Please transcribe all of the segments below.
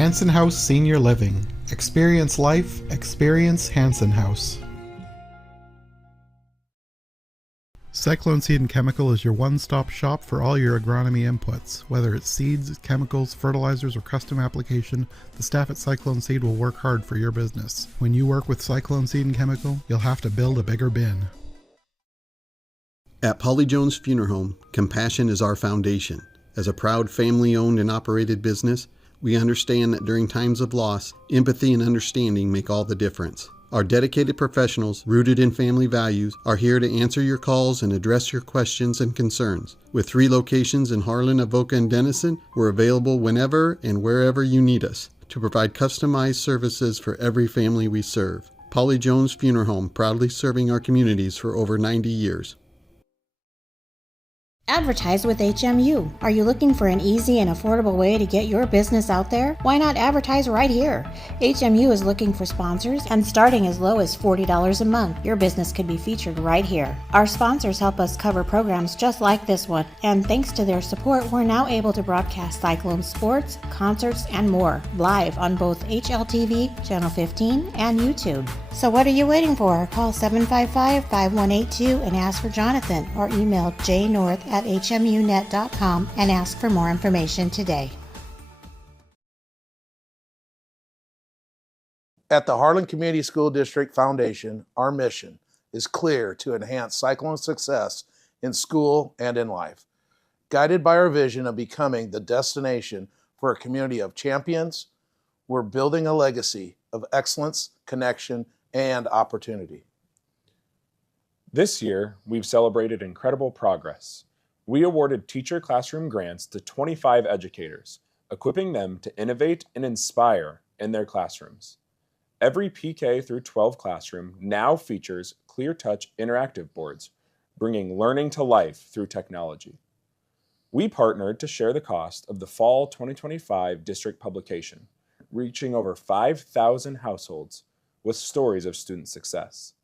Hanson House Senior Living. Experience life, experience Hanson House. Cyclone Seed and Chemical is your one-stop shop for all your agronomy inputs. Whether it's seeds, chemicals, fertilizers, or custom application, the staff at Cyclone Seed will work hard for your business. When you work with Cyclone Seed and Chemical, you'll have to build a bigger bin. At Polly Jones Funeral Home, compassion is our foundation. As a proud family-owned and operated business, we understand that during times of loss, empathy and understanding make all the difference. Our dedicated professionals, rooted in family values, are here to answer your calls and address your questions and concerns. With 3 locations in Harlan, Avoca, and Denison, we're available whenever and wherever you need us to provide customized services for every family we serve. Polly Jones Funeral Home, proudly serving our communities for over 90 years. Advertise with HMU. Are you looking for an easy and affordable way to get your business out there? Why not advertise right here? HMU is looking for sponsors, and starting as low as $40 a month, your business could be featured right here. Our sponsors help us cover programs just like this one, and thanks to their support, we're now able to broadcast Cyclone sports, concerts, and more live on both HLTV, Channel 15, and YouTube. So what are you waiting for? Call 755-5182 and ask for Jonathan, or email jnorth@hmunet.com and ask for more information today. At the Harlan Community School District Foundation, our mission is clear: to enhance Cyclone success in school and in life. Guided by our vision of becoming the destination for a community of champions, we're building a legacy of excellence, connection, and opportunity. This year, we've celebrated incredible progress. We awarded teacher classroom grants to 25 educators, equipping them to innovate and inspire in their classrooms. Every PK through 12 classroom now features clear-touch interactive boards, bringing learning to life through technology. We partnered to share the cost of the Fall 2025 district publication, reaching over 5,000 households with stories of student success.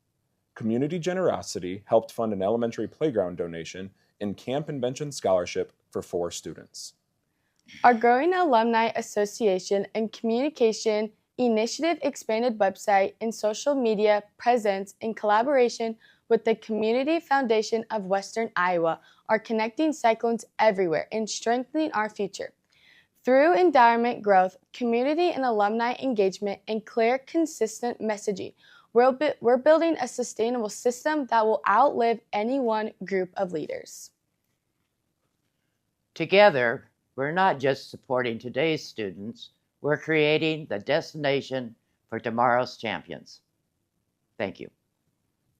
Community generosity helped fund an elementary playground donation and Camp Invention Scholarship for 4 students. Our growing Alumni Association and Communication Initiative expanded website and social media presence in collaboration with the Community Foundation of Western Iowa are connecting Cyclones everywhere and strengthening our future. Through endowment growth, community and alumni engagement, and clear, consistent messaging, we're building a sustainable system that will outlive any one group of leaders. Together, we're not just supporting today's students, we're creating the destination for tomorrow's champions. Thank you.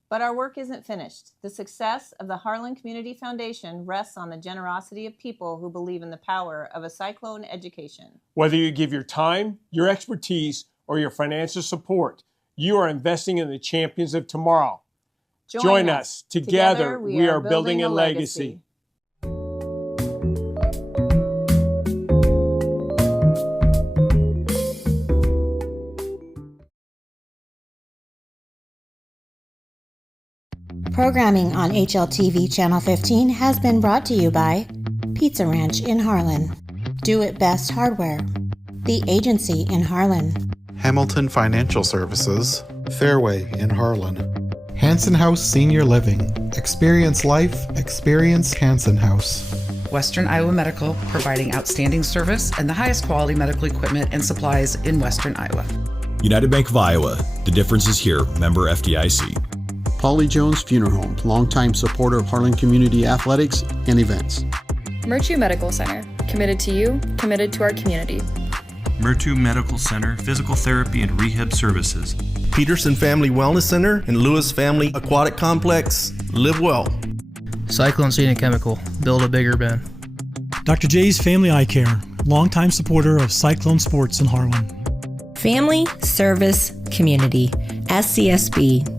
But our work isn't finished. The success of the Harlan Community Foundation rests on the generosity of people who believe in the power of a Cyclone education. Whether you give your time, your expertise, or your financial support, you are investing in the champions of tomorrow. Join us. Together, we are building a legacy. Programming on HLTV Channel 15 has been brought to you by Pizza Ranch in Harlan, Do It Best Hardware, The Agency in Harlan, Hamilton Financial Services, Fairway in Harlan, Hanson House Senior Living. Experience life, experience Hanson House. Western Iowa Medical, providing outstanding service and the highest quality medical equipment and supplies in Western Iowa. United Bank of Iowa, the difference is here, member FDIC. Polly Jones Funeral Home, longtime supporter of Harlan Community Athletics and events. HMU Medical Center, committed to you, committed to our community. HMU Medical Center, physical therapy and rehab services. Peterson Family Wellness Center and Lewis Family Aquatic Complex, live well. Cyclone Seed and Chemical, build a bigger bin. Dr. J's Family Eye Care, longtime supporter of Cyclone Sports in Harlan. Family Service Community, SCSB.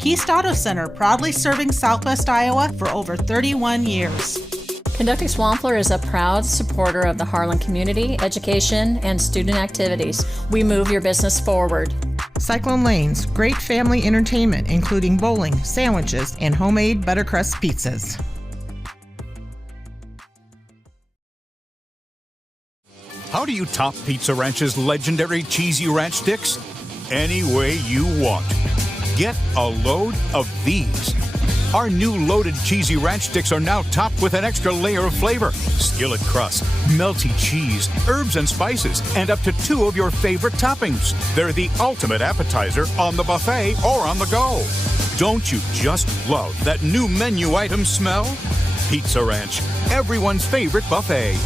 Keast Auto Center, proudly serving Southwest Iowa for over 31 years. Conducting Swampler is a proud supporter of the Harlan community, education, and student activities. We move your business forward. Cyclone Lanes, great family entertainment, including bowling, sandwiches, and homemade buttercrust pizzas. How do you top Pizza Ranch's legendary cheesy ranch sticks? Any way you want. Get a load of these. Our new loaded cheesy ranch sticks are now topped with an extra layer of flavor, skillet crust, melty cheese, herbs and spices, and up to 2 of your favorite toppings. They're the ultimate appetizer on the buffet or on the go. Don't you just love that new menu item smell? Pizza Ranch, everyone's favorite buffet.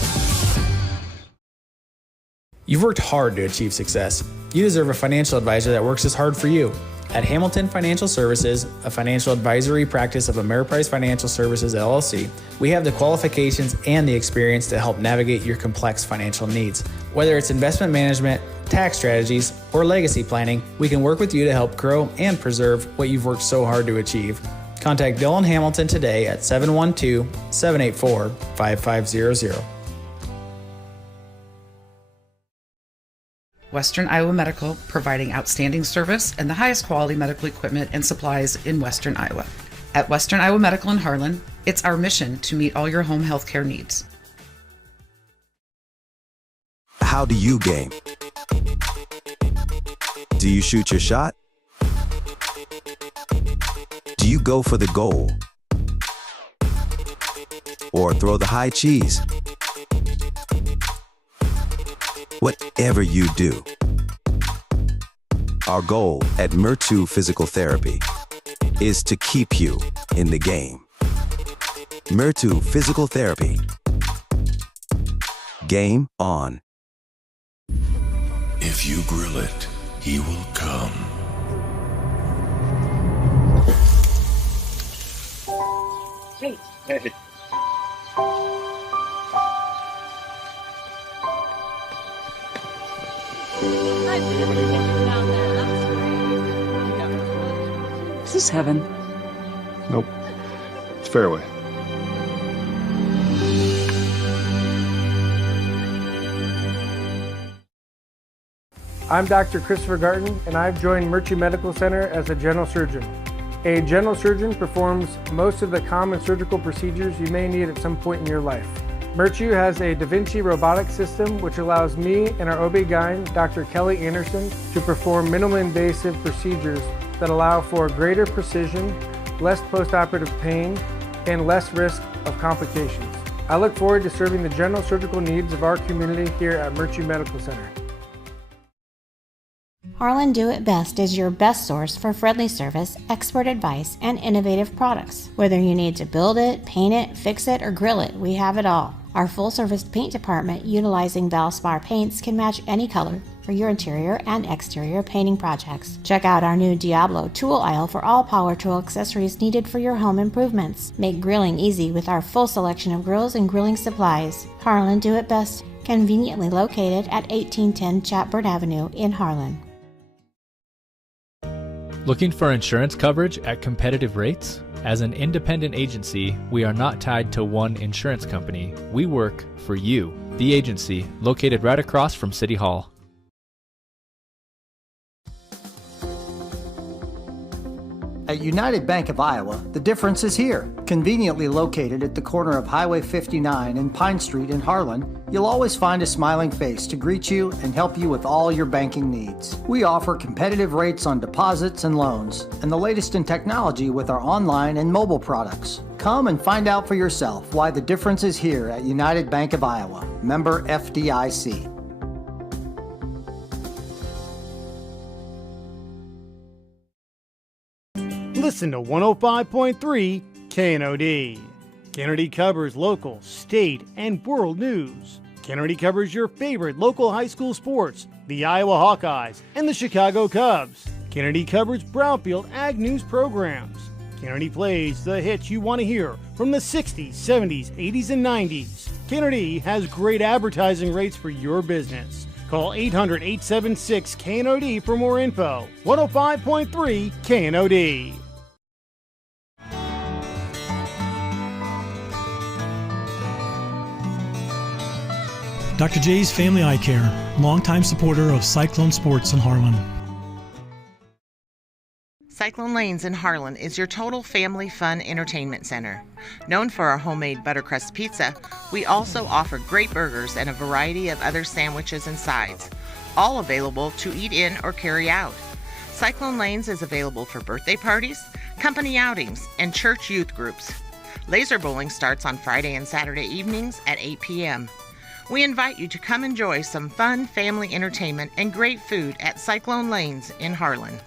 You've worked hard to achieve success. You deserve a financial advisor that works as hard for you. At Hamilton Financial Services, a financial advisory practice of Ameriprise Financial Services, LLC, we have the qualifications and the experience to help navigate your complex financial needs. Whether it's investment management, tax strategies, or legacy planning, we can work with you to help grow and preserve what you've worked so hard to achieve. Contact Dylan Hamilton today at 712-784-5500. Western Iowa Medical, providing outstanding service and the highest quality medical equipment and supplies in Western Iowa. At Western Iowa Medical in Harlan, it's our mission to meet all your home health care needs. How do you game? Do you shoot your shot? Do you go for the goal? Or throw the high cheese? Whatever you do, our goal at HMU Physical Therapy is to keep you in the game. HMU Physical Therapy. Game on. If you grill it, he will come. Hey. Is this heaven? Nope. It's fairway. I'm Dr. Christopher Garten, and I've joined HMU Medical Center as a general surgeon. A general surgeon performs most of the common surgical procedures you may need at some point in your life. HMU has a Da Vinci robotic system which allows me and our OB-GYN, Dr. Kelly Anderson, to perform minimally invasive procedures that allow for greater precision, less postoperative pain, and less risk of complications. I look forward to serving the general surgical needs of our community here at HMU Medical Center. Harlan Do It Best is your best source for friendly service, expert advice, and innovative products. Whether you need to build it, paint it, fix it, or grill it, we have it all. Our full-service paint department, utilizing Valspar paints, can match any color for your interior and exterior painting projects. Check out our new Diablo tool aisle for all power tool accessories needed for your home improvements. Make grilling easy with our full selection of grills and grilling supplies. Harlan Do It Best, conveniently located at 1810 Chatburn Avenue in Harlan. Looking for insurance coverage at competitive rates? As an independent agency, we are not tied to one insurance company. We work for you, the agency, located right across from City Hall. At United Bank of Iowa, the difference is here. Conveniently located at the corner of Highway 59 and Pine Street in Harlan, you'll always find a smiling face to greet you and help you with all your banking needs. We offer competitive rates on deposits and loans, and the latest in technology with our online and mobile products. Come and find out for yourself why the difference is here at United Bank of Iowa. Member FDIC. Listen to 105.3 KNOD. KNOD covers local, state, and world news. KNOD covers your favorite local high school sports, the Iowa Hawkeyes and the Chicago Cubs. KNOD covers Brownfield Ag News programs. KNOD plays the hits you want to hear from the 60s, 70s, 80s, and 90s. KNOD has great advertising rates for your business. Call 800-876-KNOD for more info. 105.3 KNOD. Dr. J's Family Eye Care, longtime supporter of Cyclone Sports in Harlan. Cyclone Lanes in Harlan is your total family fun entertainment center. Known for our homemade buttercrust pizza, we also offer great burgers and a variety of other sandwiches and sides, all available to eat in or carry out. Cyclone Lanes is available for birthday parties, company outings, and church youth groups. Laser bowling starts on Friday and Saturday evenings at 8 p.m. We invite you to come enjoy some fun family entertainment and great food at Cyclone Lanes in Harlan.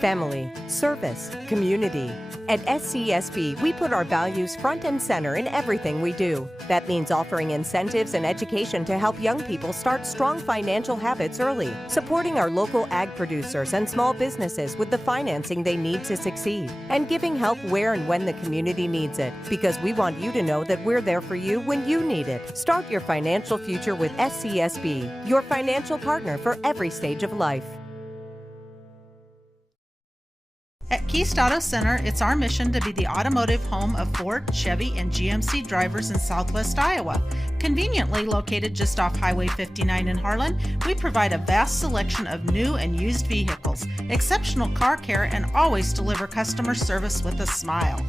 Family, service, community. At SCSB, we put our values front and center in everything we do. That means offering incentives and education to help young people start strong financial habits early, supporting our local ag producers and small businesses with the financing they need to succeed, and giving help where and when the community needs it, because we want you to know that we're there for you when you need it. Start your financial future with SCSB, your financial partner for every stage of life. At Keist Auto Center, it's our mission to be the automotive home of Ford, Chevy, and GMC drivers in Southwest Iowa. Conveniently located just off Highway 59 in Harlan, we provide a vast selection of new and used vehicles, exceptional car care, and always deliver customer service with a smile.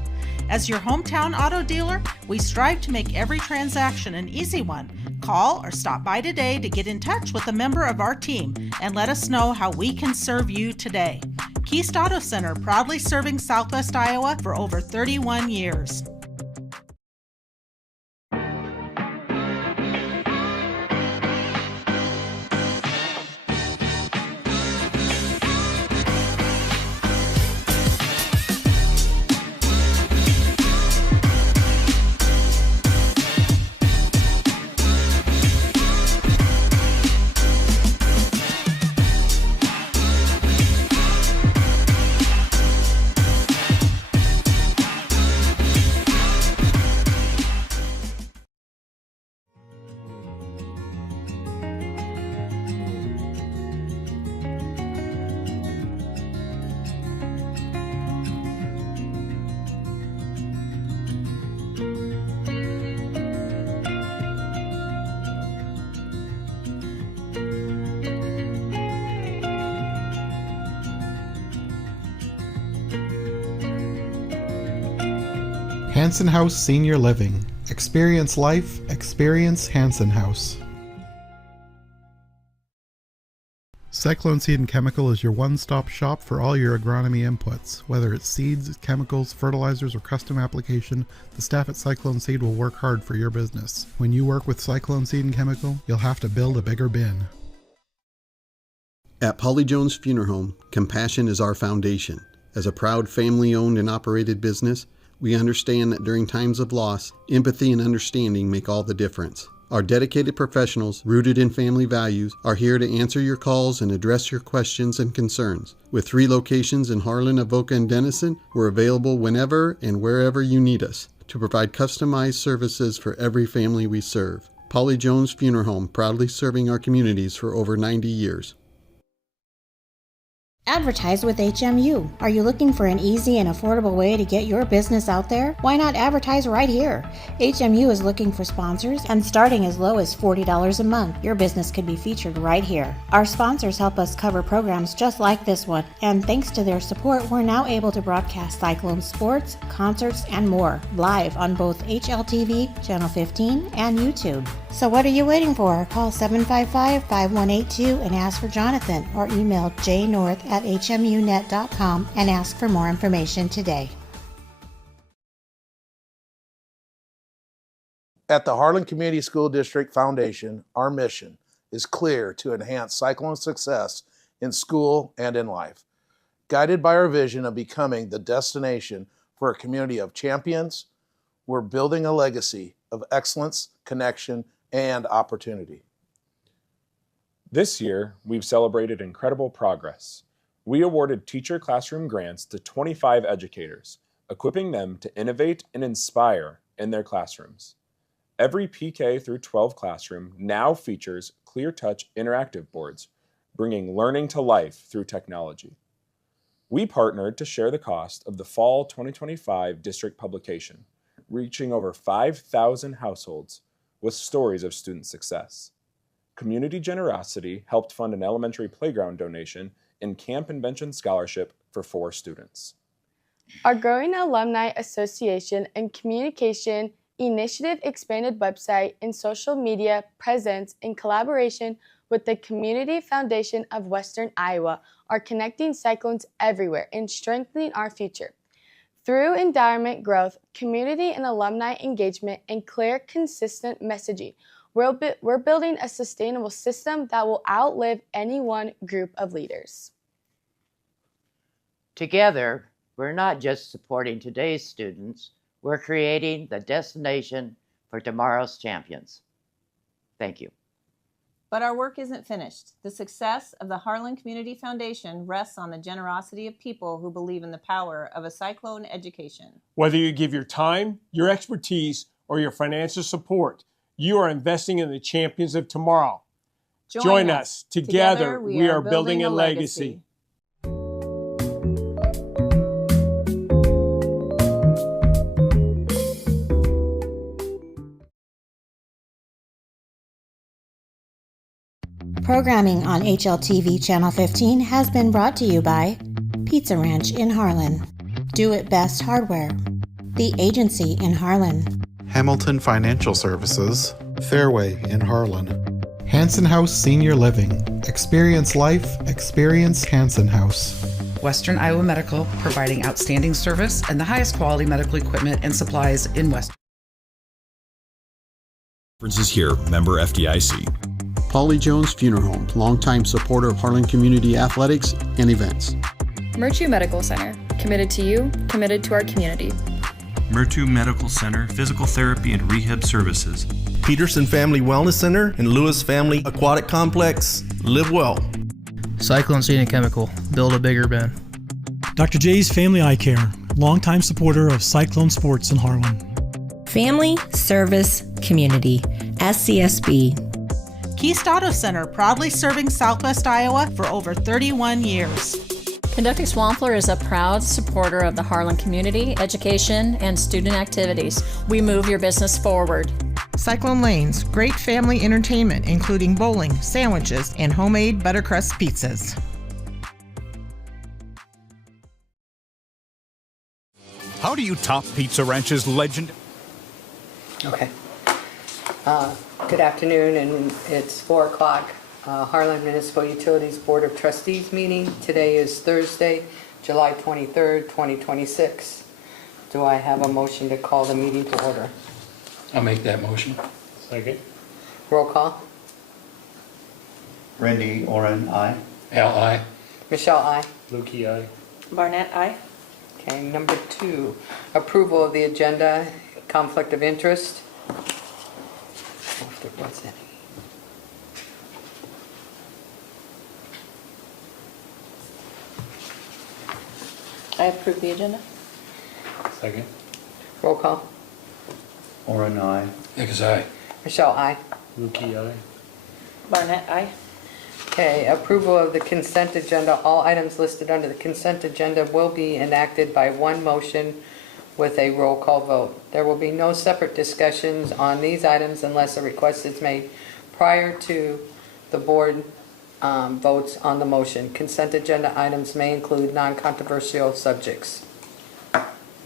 As your hometown auto dealer, we strive to make every transaction an easy one. Call or stop by today to get in touch with a member of our team and let us know how we can serve you today. Keist Auto Center, proudly serving Southwest Iowa for over 31 years. Hanson House Senior Living. Experience life, experience Hanson House. Cyclone Seed and Chemical is your one-stop shop for all your agronomy inputs. Whether it's seeds, chemicals, fertilizers, or custom application, the staff at Cyclone Seed will work hard for your business. When you work with Cyclone Seed and Chemical, you'll have to build a bigger bin. At Polly Jones Funeral Home, compassion is our foundation. As a proud family-owned and operated business, we understand that during times of loss, empathy and understanding make all the difference. Our dedicated professionals, rooted in family values, are here to answer your calls and address your questions and concerns. With 3 locations in Harlan, Avoca, and Denison, we're available whenever and wherever you need us to provide customized services for every family we serve. Polly Jones Funeral Home, proudly serving our communities for over 90 years. Advertise with HMU. Are you looking for an easy and affordable way to get your business out there? Why not advertise right here? HMU is looking for sponsors, and starting as low as $40 a month, your business could be featured right here. Our sponsors help us cover programs just like this one, and thanks to their support, we're now able to broadcast Cyclone sports, concerts, and more live on both HLTV, Channel 15, and YouTube. So what are you waiting for? Call 755-5182 and ask for Jonathan, or email jnorth@hmunet.com and ask for more information today. At the Harlan Community School District Foundation, our mission is clear to enhance Cyclone success in school and in life. Guided by our vision of becoming the destination for a community of champions, we're building a legacy of excellence, connection, and opportunity. This year, we've celebrated incredible progress. We awarded teacher classroom grants to 25 educators, equipping them to innovate and inspire in their classrooms. Every PK through 12 classroom now features ClearTouch interactive boards, bringing learning to life through technology. We partnered to share the cost of the fall 2025 district publication, reaching over 5,000 households with stories of student success. Community generosity helped fund an elementary playground donation and Camp Invention Scholarship for 4 students. Our growing alumni association and communication initiative expanded website and social media presence in collaboration with the Community Foundation of Western Iowa are connecting Cyclones everywhere and strengthening our future. Through endowment growth, community and alumni engagement, and clear, consistent messaging, we're building a sustainable system that will outlive any one group of leaders. Together, we're not just supporting today's students, we're creating the destination for tomorrow's champions. Thank you. But our work isn't finished. The success of the Harlan Community Foundation rests on the generosity of people who believe in the power of a Cyclone education. Whether you give your time, your expertise, or your financial support, you are investing in the champions of tomorrow. Join us. Together, we are building a legacy. Programming on HLTV Channel 15 has been brought to you by Pizza Ranch in Harlan, Do It Best Hardware, The Agency in Harlan, Hamilton Financial Services, Fairway in Harlan, Hanson House Senior Living, Experience Life, Experience Hanson House. Western Iowa Medical, providing outstanding service and the highest quality medical equipment and supplies in Western. Is here, member FDIC. Polly Jones Funeral Home, longtime supporter of Harlan Community Athletics and events. HMU Medical Center, committed to you, committed to our community. HMU Medical Center, physical therapy and rehab services. Peterson Family Wellness Center and Lewis Family Aquatic Complex. Live well. Cyclone Seed and Chemical, build a bigger Ben. Dr. J's Family Eye Care, longtime supporter of Cyclone Sports in Harlan. Family Service Community, SCSB. Keist Auto Center, proudly serving Southwest Iowa for over 31 years. Conducting Swampler is a proud supporter of the Harlan community, education, and student activities. We move your business forward. Cyclone Lanes, great family entertainment, including bowling, sandwiches, and homemade buttercrust pizzas. How do you top Pizza Ranch's legend? Okay. Good afternoon, and it's 4 o'clock. Harlan Municipal Utilities Board of Trustees meeting. Today is Thursday, July 23rd, 2026. Do I have a motion to call the meeting to order? I'll make that motion. Second. Roll call. Randy Oren, aye. Al, aye. Michelle, aye. Lukey, aye. Barnett, aye. Okay, number 2, approval of the agenda, conflict of interest. If there was any. I approve the agenda. Second. Roll call. Oren, aye. Hicks, aye. Michelle, aye. Lukey, aye. Barnett, aye. Okay, approval of the consent agenda. All items listed under the consent agenda will be enacted by one motion with a roll call vote. There will be no separate discussions on these items unless a request is made prior to the board votes on the motion. Consent agenda items may include non-controversial subjects.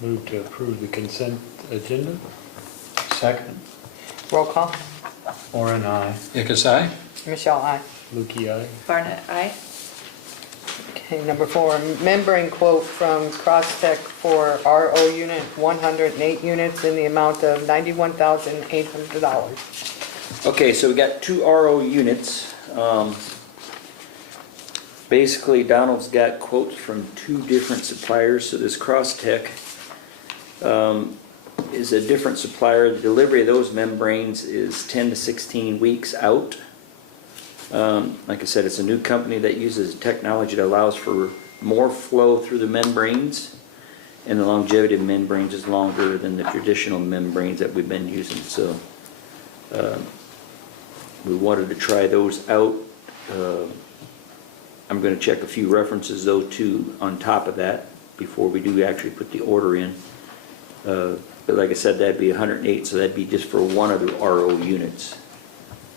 Move to approve the consent agenda. Second. Roll call. Oren, aye. Hicks, aye. Michelle, aye. Lukey, aye. Barnett, aye. Okay, number 4, membering quote from Crosstech for RO unit 108 units in the amount of $91,800. Okay, so we got 2 RO units. Basically, Donald's got quotes from 2 different suppliers. So this Crosstech is a different supplier. The delivery of those membranes is 10 to 16 weeks out. Like I said, it's a new company that uses technology that allows for more flow through the membranes, and the longevity of membranes is longer than the traditional membranes that we've been using. So we wanted to try those out. I'm going to check a few references though too on top of that before we do actually put the order in. But like I said, that'd be 108, so that'd be just for one of the RO units.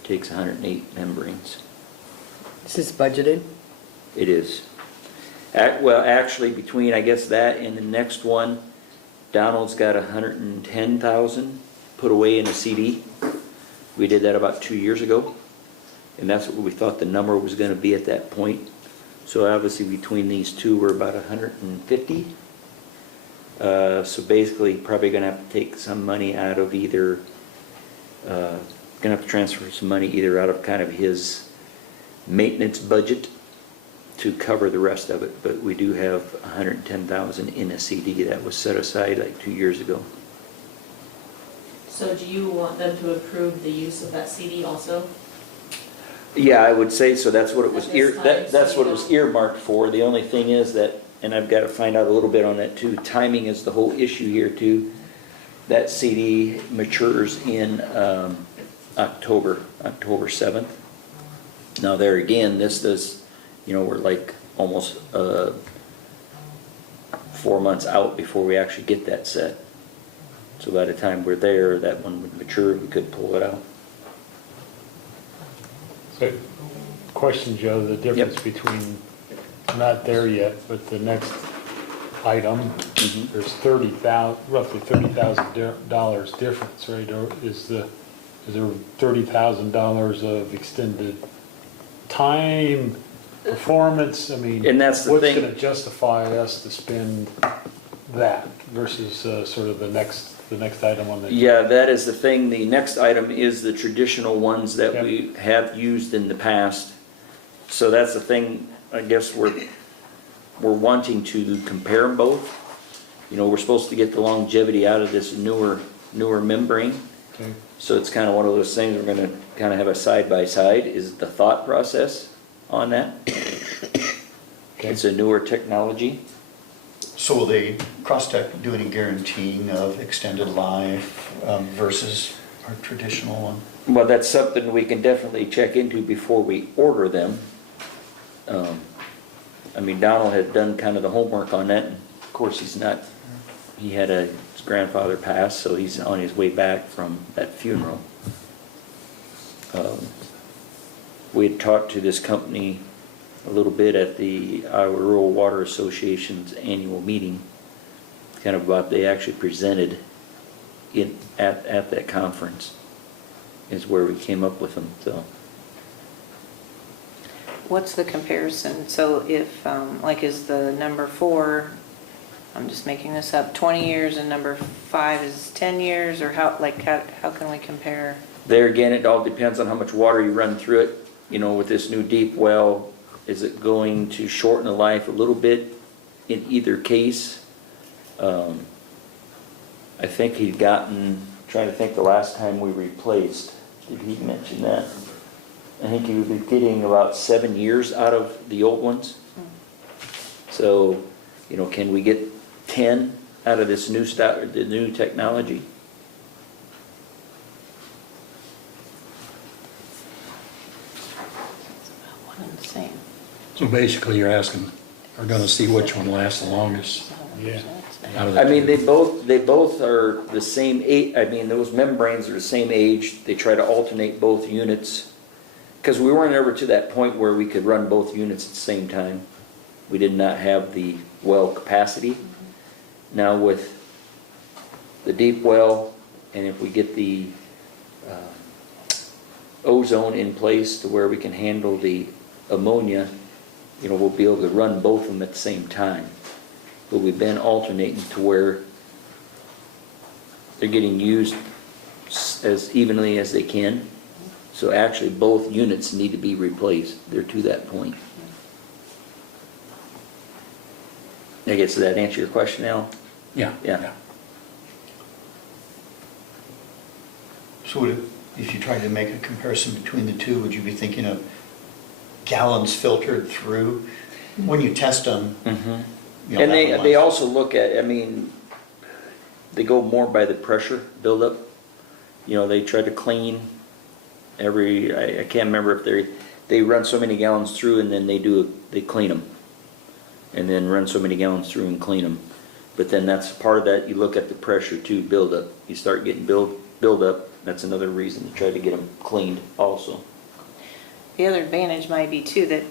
Takes 108 membranes. This is budgeted? It is. Well, actually, between, I guess, that and the next one, Donald's got 110,000 put away in a CD. We did that about 2 years ago, and that's what we thought the number was going to be at that point. So obviously, between these two, we're about 150. So basically, probably going to have to take some money out of either, going to have to transfer some money either out of kind of his maintenance budget to cover the rest of it. But we do have 110,000 in a CD that was set aside like 2 years ago. So do you want them to approve the use of that CD also? Yeah, I would say so. That's what it was. At this time, That's what it was earmarked for. The only thing is that, and I've got to find out a little bit on that too. Timing is the whole issue here too. That CD matures in October 7th. Now there again, this does, we're like almost 4 months out before we actually get that set. So by the time we're there, that one would mature. We could pull it out. So, question, Joe, the difference between, not there yet, but the next item, there's roughly $30,000 difference, right? Or is there $30,000 of extended time, performance? I mean, and that's the what's thing. going to justify us to spend that versus sort of the next item on the... Yeah, that is the thing. The next item is the traditional ones that we have used in the past. So that's the thing, I guess we're wanting to compare them both. We're supposed to get the longevity out of this newer membrane. Okay. So it's kind of one of those things we're going to kind of have a side-by-side is the thought process on that. Okay. It's a newer technology. So will they, Crosstech, do any guaranteeing of extended life versus our traditional one? Well, that's something we can definitely check into before we order them. I mean, Donald had done kind of the homework on that. And of course, he had his grandfather pass, so he's on his way back from that funeral. We had talked to this company a little bit at the Iowa Rural Water Association's annual meeting, kind of what they actually presented at that conference is where we came up with them. So, what's the comparison? So if is the number 4, I'm just making this up, 20 years, and number 5 is 10 years, or how can we compare? There again, it all depends on how much water you run through it. With this new deep well, is it going to shorten the life a little bit in either case? I think he'd gotten, trying to think the last time we replaced, did he mention that? I think he was getting about 7 years out of the old ones. So, can we get 10 out of this the new technology? So basically, you're asking, we're going to see which one lasts the longest. Yeah. I mean, they both are the same age. I mean, those membranes are the same age. They try to alternate both units because we weren't ever to that point where we could run both units at the same time. We did not have the well capacity. Now with the deep well, and if we get the ozone in place to where we can handle the ammonia, we'll be able to run both of them at the same time. But we've been alternating to where they're getting used as evenly as they can. So actually both units need to be replaced. They're to that point. I guess, does that answer your question, Al? Yeah. So if you tried to make a comparison between the two, would you be thinking of gallons filtered through when you test them? Mm-hmm. And they also look at, I mean, they go more by the pressure buildup. They try to clean I can't remember if they run so many gallons through and then they clean them. And then run so many gallons through and clean them. But then that's part of that, you look at the pressure too, buildup. You start getting buildup, that's another reason to try to get them cleaned also. The other advantage might be too that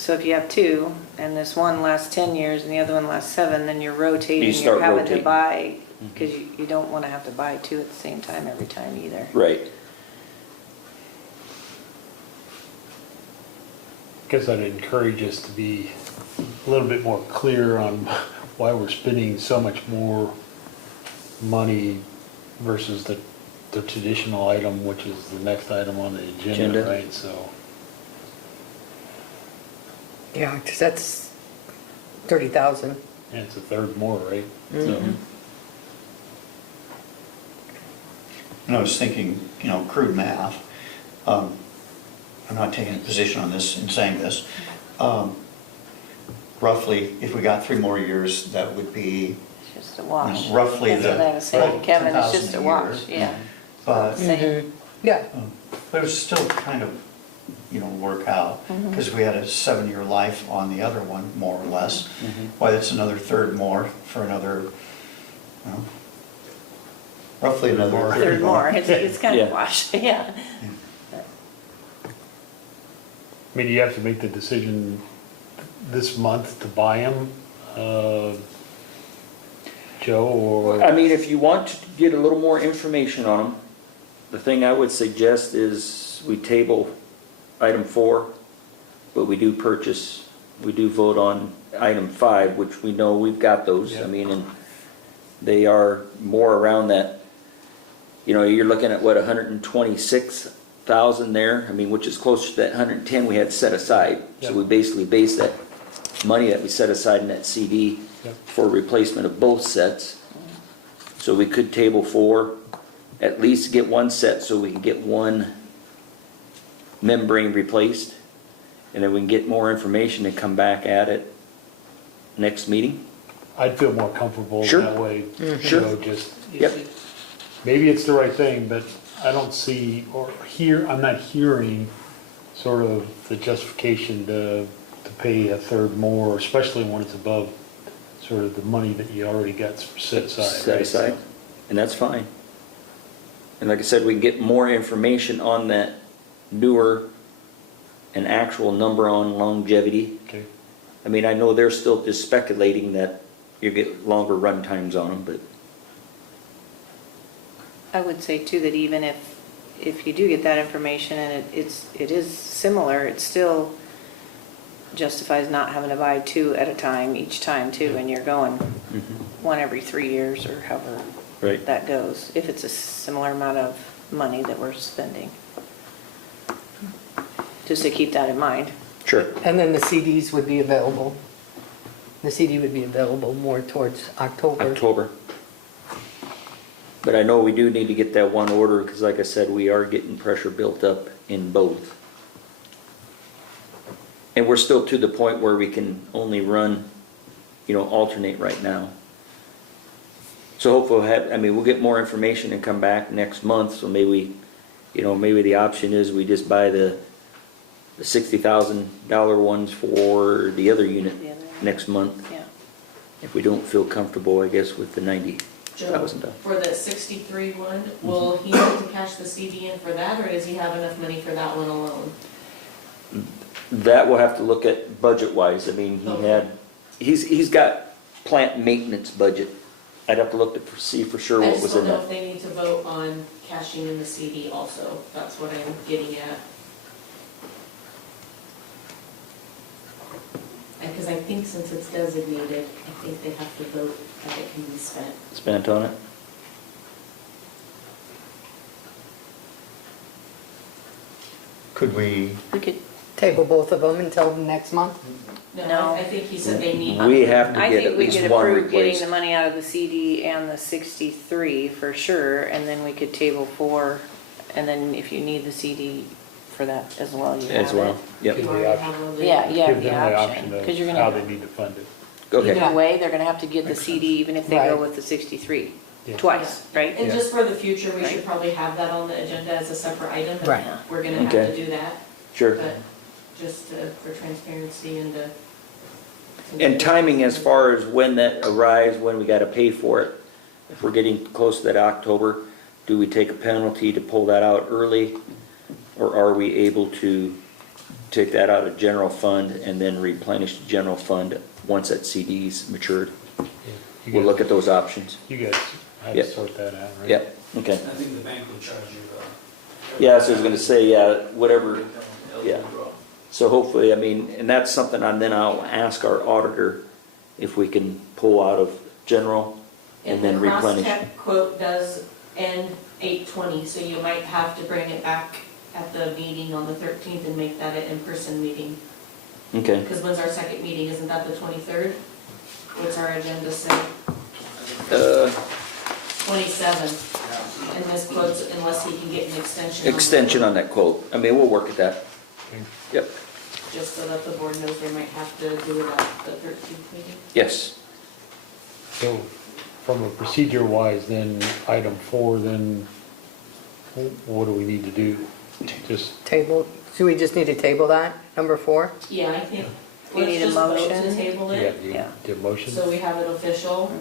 So if you have two, and this one lasts 10 years and the other one lasts 7, then you're rotating, You start you're having rotating. to buy, because you don't want to have to buy two at the same time every time either. Right. Guess I'd encourage us to be a little bit more clear on why we're spending so much more money versus the traditional item, which is the next item on the agenda, right? So, Yeah, because that's 30,000. yeah, it's a third more, right? So, And I was thinking, crude math. I'm not taking a position on this and saying this. Roughly, if we got 3 more years, that would be It's just a wash. roughly That's what I was saying, Kevin, it's just a 10,000 wash, year. yeah. But, Same. Yeah. but it was still kind of, work out, because we had a 7-year life on the other one, more or less. Why, that's another third more for another, roughly another Third more, it's kind of a wash, yeah. I mean, you have to make the decision this month to buy them, Joe, or? I mean, if you want to get a little more information on them, the thing I would suggest is we table item 4, but we do vote on item 5, which we know we've got those. I mean, and they are more around that, you're looking at what, 126,000 there, I mean, which is closer to that 110 we had set aside. So we basically base that money that we set aside in that CD for replacement of both sets. So we could table 4, at least get one set so we can get one membrane replaced, and then we can get more information and come back at it next meeting. I'd feel more comfortable Sure. that way. Sure. Just, Yep. maybe it's the right thing, but I don't see, I'm not hearing sort of the justification to pay a third more, especially when it's above sort of the money that you already got set aside. Set right? aside, and that's fine. And like I said, we can get more information on that newer, an actual number on longevity. Okay. I mean, I know they're still just speculating that you get longer run times on them, but I would say too that even if you do get that information and it is similar, it still justifies not having to buy 2 at a time each time too, and you're going one every 3 years or however that goes, if it's a similar amount of money that we're spending. Just to keep that in mind. Sure. And then the CDs would be available. The CD would be available more towards October. But I know we do need to get that one order, because like I said, we are getting pressure built up in both. And we're still to the point where we can only run, alternate right now. So hopefully we'll get more information and come back next month, so maybe the option is we just buy the $60,000 ones for the other unit next month. Yeah. If we don't feel comfortable, I guess, with the Joe, $90,000. for the 63 one, will he need to cash the CD in for that, or does he have enough money for that one alone? That we'll have to look at budget-wise. I mean, he's got plant maintenance budget. I'd have to look to see for sure what was in I just don't know that. if they need to vote on cashing in the CD also. That's what I'm getting at. Because I think since it's designated, I think they have to vote that it can be spent. Spent on it? Could we? We could Table both of them until next month? No, I think he said they need. We have to I get think at we least could one approve getting replaced. the money out of the CD and the 63 for sure, and then we could table 4, and then if you need the CD for that as well, you have As well, it. yep. Give the option. Yeah, you have Give the them the option, option because you're of gonna. how they need to fund it. Okay. Either way, they're gonna have to get the CD even if they go Right. with the 63, Yeah. twice, right? And just for the future, we should probably have that on the agenda as a separate item. but Right. We're gonna have Okay. to do that, Sure. but just for transparency and to. And timing as far as when that arrives, when we gotta pay for it. If we're getting close to that October, do we take a penalty to pull that out early? Or are we able to take that out of general fund and then replenish the general fund once that CD's matured. We'll look at those options. You guys had Yep. to sort that out, right? Yep, okay. I think the bank would charge you. Yeah, so I was gonna say, yeah, whatever, yeah. So hopefully, I mean, and that's something, and then I'll ask our auditor if we can pull out of general and then replenish. The cross-tech quote does end 8/20, so you might have to bring it back at the meeting on the 13th and make that an in-person meeting. Okay, Because when's our second meeting? Isn't that the 23rd? What's our agenda say? 27th. And this quote's, unless he can get an extension. on that quote. I mean, we'll work at that. Yep, Just so that the board knows they might have to do it at the 13th meeting. yes. So from a procedure wise, then item 4, then what do we need to do? Just Table, do we just need to table that, number 4? Yeah, I think, You let's need a just vote to motion? table yeah, it, you did a motion. so we have it official.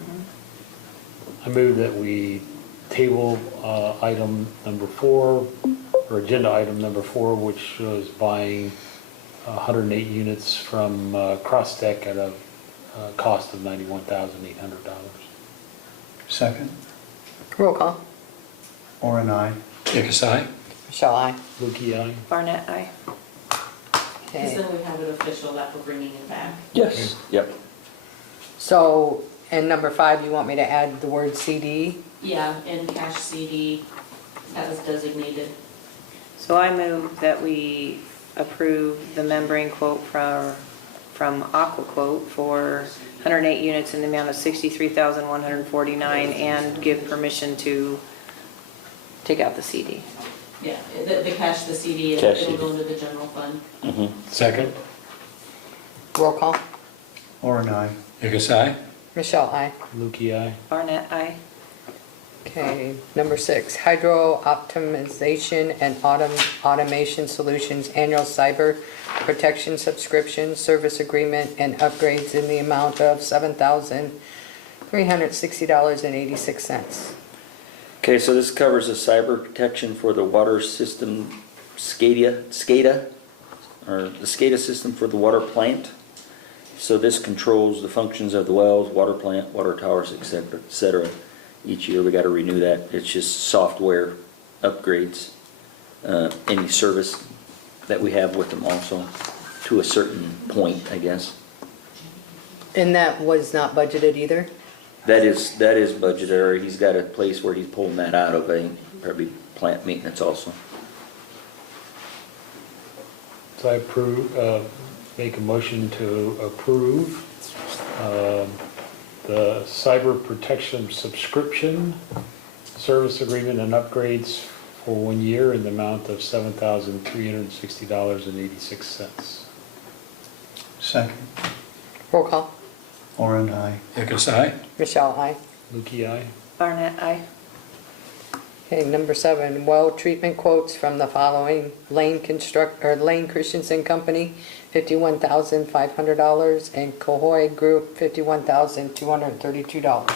I move that we table item number 4, or agenda item number 4, which was buying 108 units from Crosstech at a cost of $91,800. Second. Roll call. Orin, I. Jacobs, aye. Michelle, aye. Lukey, aye. Barnett, aye. Because then we have it official that we're bringing it back. Yes. Yep. So, in number 5, you want me to add the word CD? Yeah, and cash CD that was designated. So I move that we approve the membrane quote from Aqua Quote for 108 units in the amount of $63,149 and give permission to take out the CD. Yeah, the cash, the CD, Cash it'll CD. go into the general fund. Second. Roll call. Orin, I. Jacobs, aye. Michelle, aye. Lukey, aye. Barnett, aye. Okay, number 6, Hydro Optimization and Automation Solutions Annual Cyber Protection Subscription Service Agreement and Upgrades in the amount of $7,360.86. Okay, so this covers the cyber protection for the water system SCADA, or the SCADA system for the water plant. So this controls the functions of the wells, water plant, water towers, et cetera. Each year we got to renew that. It's just software upgrades, any service that we have with them also, to a certain point, I guess. And that was not budgeted either? That is budgetary. He's got a place where he's pulling that out of, I think, probably plant maintenance also. So I approve, make a motion to approve the cyber protection subscription service agreement and upgrades for 1 year in the amount of $7,360.86. Second. Roll call. Orin, I. Jacobs, aye. Michelle, aye. Lukey, aye. Barnett, aye. Okay, number 7, well treatment quotes from the following: Lane Christensen Company, $51,500, and Cohoy Group, $51,232.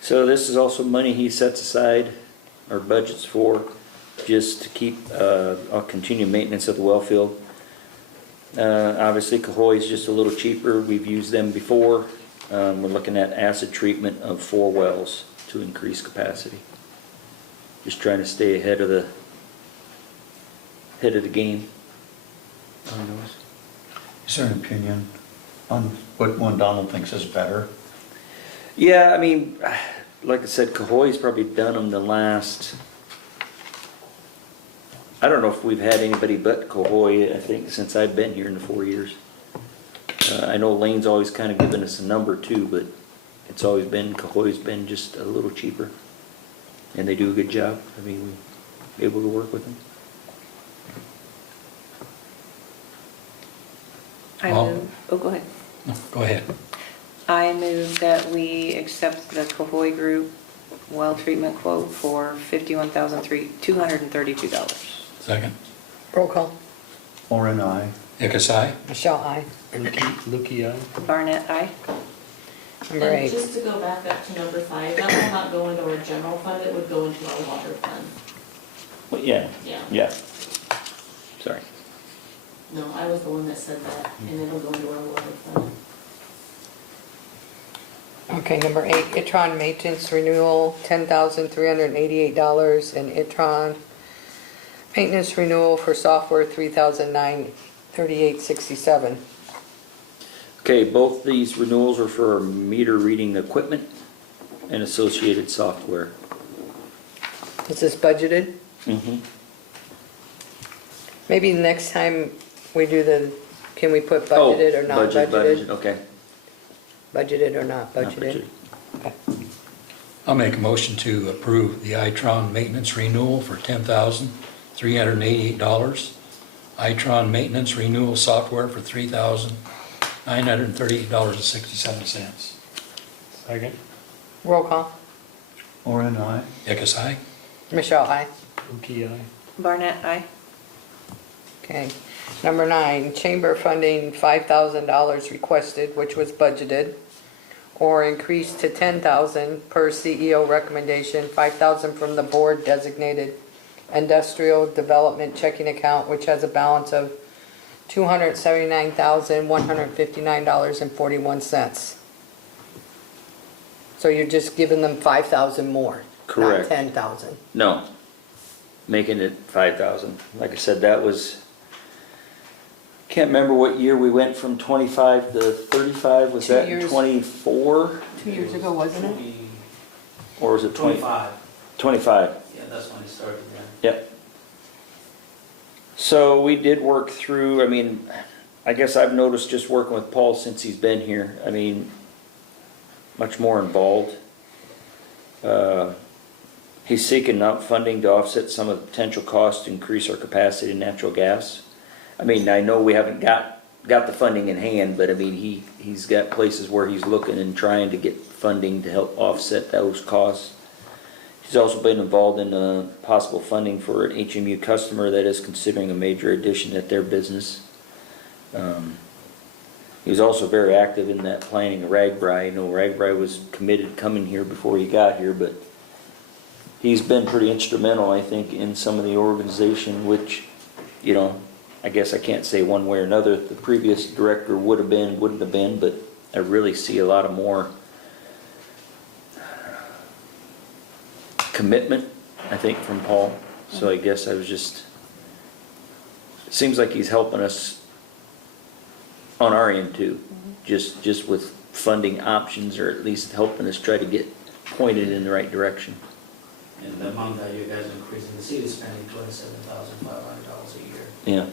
So this is also money he sets aside, or budgets for, just to keep, I'll continue maintenance of the well field. Obviously Cahoy is just a little cheaper. We've used them before. We're looking at acid treatment of 4 wells to increase capacity. Just trying to stay ahead of the game. Is there an opinion on what one Donald thinks is better? Yeah, I mean, like I said, Cahoy's probably done them the last, I don't know if we've had anybody but Cahoy, I think, since I've been here in the 4 years. I know Lane's always kind of given us a number too, but it's always been, Cahoy's been just a little cheaper. And they do a good job. I mean, we're able to work with them. I move, oh, go ahead. No, go ahead. I move that we accept the Cahoy Group well treatment quote for $51,232. Second. Roll call. Orin, I. Jacobs, aye. Michelle, aye. Lukey, aye. Barnett, aye. Number And 8. just to go back up to number 5, that will not go into our general fund, it would go into our water fund. Well, yeah. Yeah. Yeah. Sorry. No, I was the one that said that, and it'll go into our water fund. Okay, number 8, Itron maintenance renewal, $10,388, and Itron maintenance renewal for software, $3,938.67. Okay, both these renewals are for meter reading equipment and associated software. Is this budgeted? Mm-hmm. Maybe next time we do can we put budgeted or not budgeted? Budget, okay. Budgeted or not budgeted? Not budgeted. Okay. I'll make a motion to approve the Itron maintenance renewal for $10,388. Itron maintenance renewal software for $3,938.67. Second. Roll call. Or an I. Eckes, aye. Michelle, aye. Ukey, aye. Barnett, aye. Okay. Number 9, chamber funding $5,000 requested, which was budgeted, or increased to $10,000 per CEO recommendation, $5,000 from the board designated industrial development checking account, which has a balance of $279,159.41. So you're just giving them $5,000 more, Correct. not $10,000. No, making it 5,000. Like I said, that was, can't remember what year we went from 25 to 35. Was 2 that years. 24? 2 years ago, wasn't it? Or was it 25. 25. Yeah, that's when it started then. Yep. So we did work through, I mean, I guess I've noticed just working with Paul since he's been here, I mean, much more involved. He's seeking out funding to offset some of the potential costs to increase our capacity in natural gas. I mean, I know we haven't got the funding in hand, but I mean, he's got places where he's looking and trying to get funding to help offset those costs. He's also been involved in possible funding for an HMU customer that is considering a major addition at their business. He was also very active in that planning of Ragbri. You know, Ragbri was committed coming here before he got here, but he's been pretty instrumental, I think, in some of the organization, which, you know, I guess I can't say one way or another the previous director would have been, wouldn't have been, but I really see a lot of more commitment, I think, from Paul. So I guess I was just, it seems like he's helping us on our end too, just with funding options, or at least helping us try to get pointed in the right direction. And the amount that you guys are increasing, the city is spending $27,500 a year. Yeah.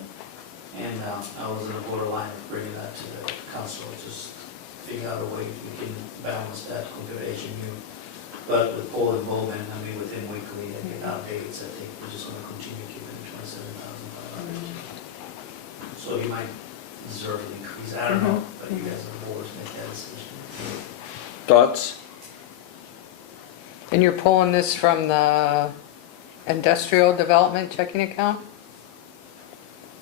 And I was in the borderline of bringing that to the council, just figure out a way we can balance that compared to HMU. But with Paul involvement, I mean, within weekly and get updates, I think we're just going to continue keeping $27,500. So you might deserve an increase. I don't know, but you guys are the board make that decision. Thoughts? And you're pulling this from the industrial development checking account?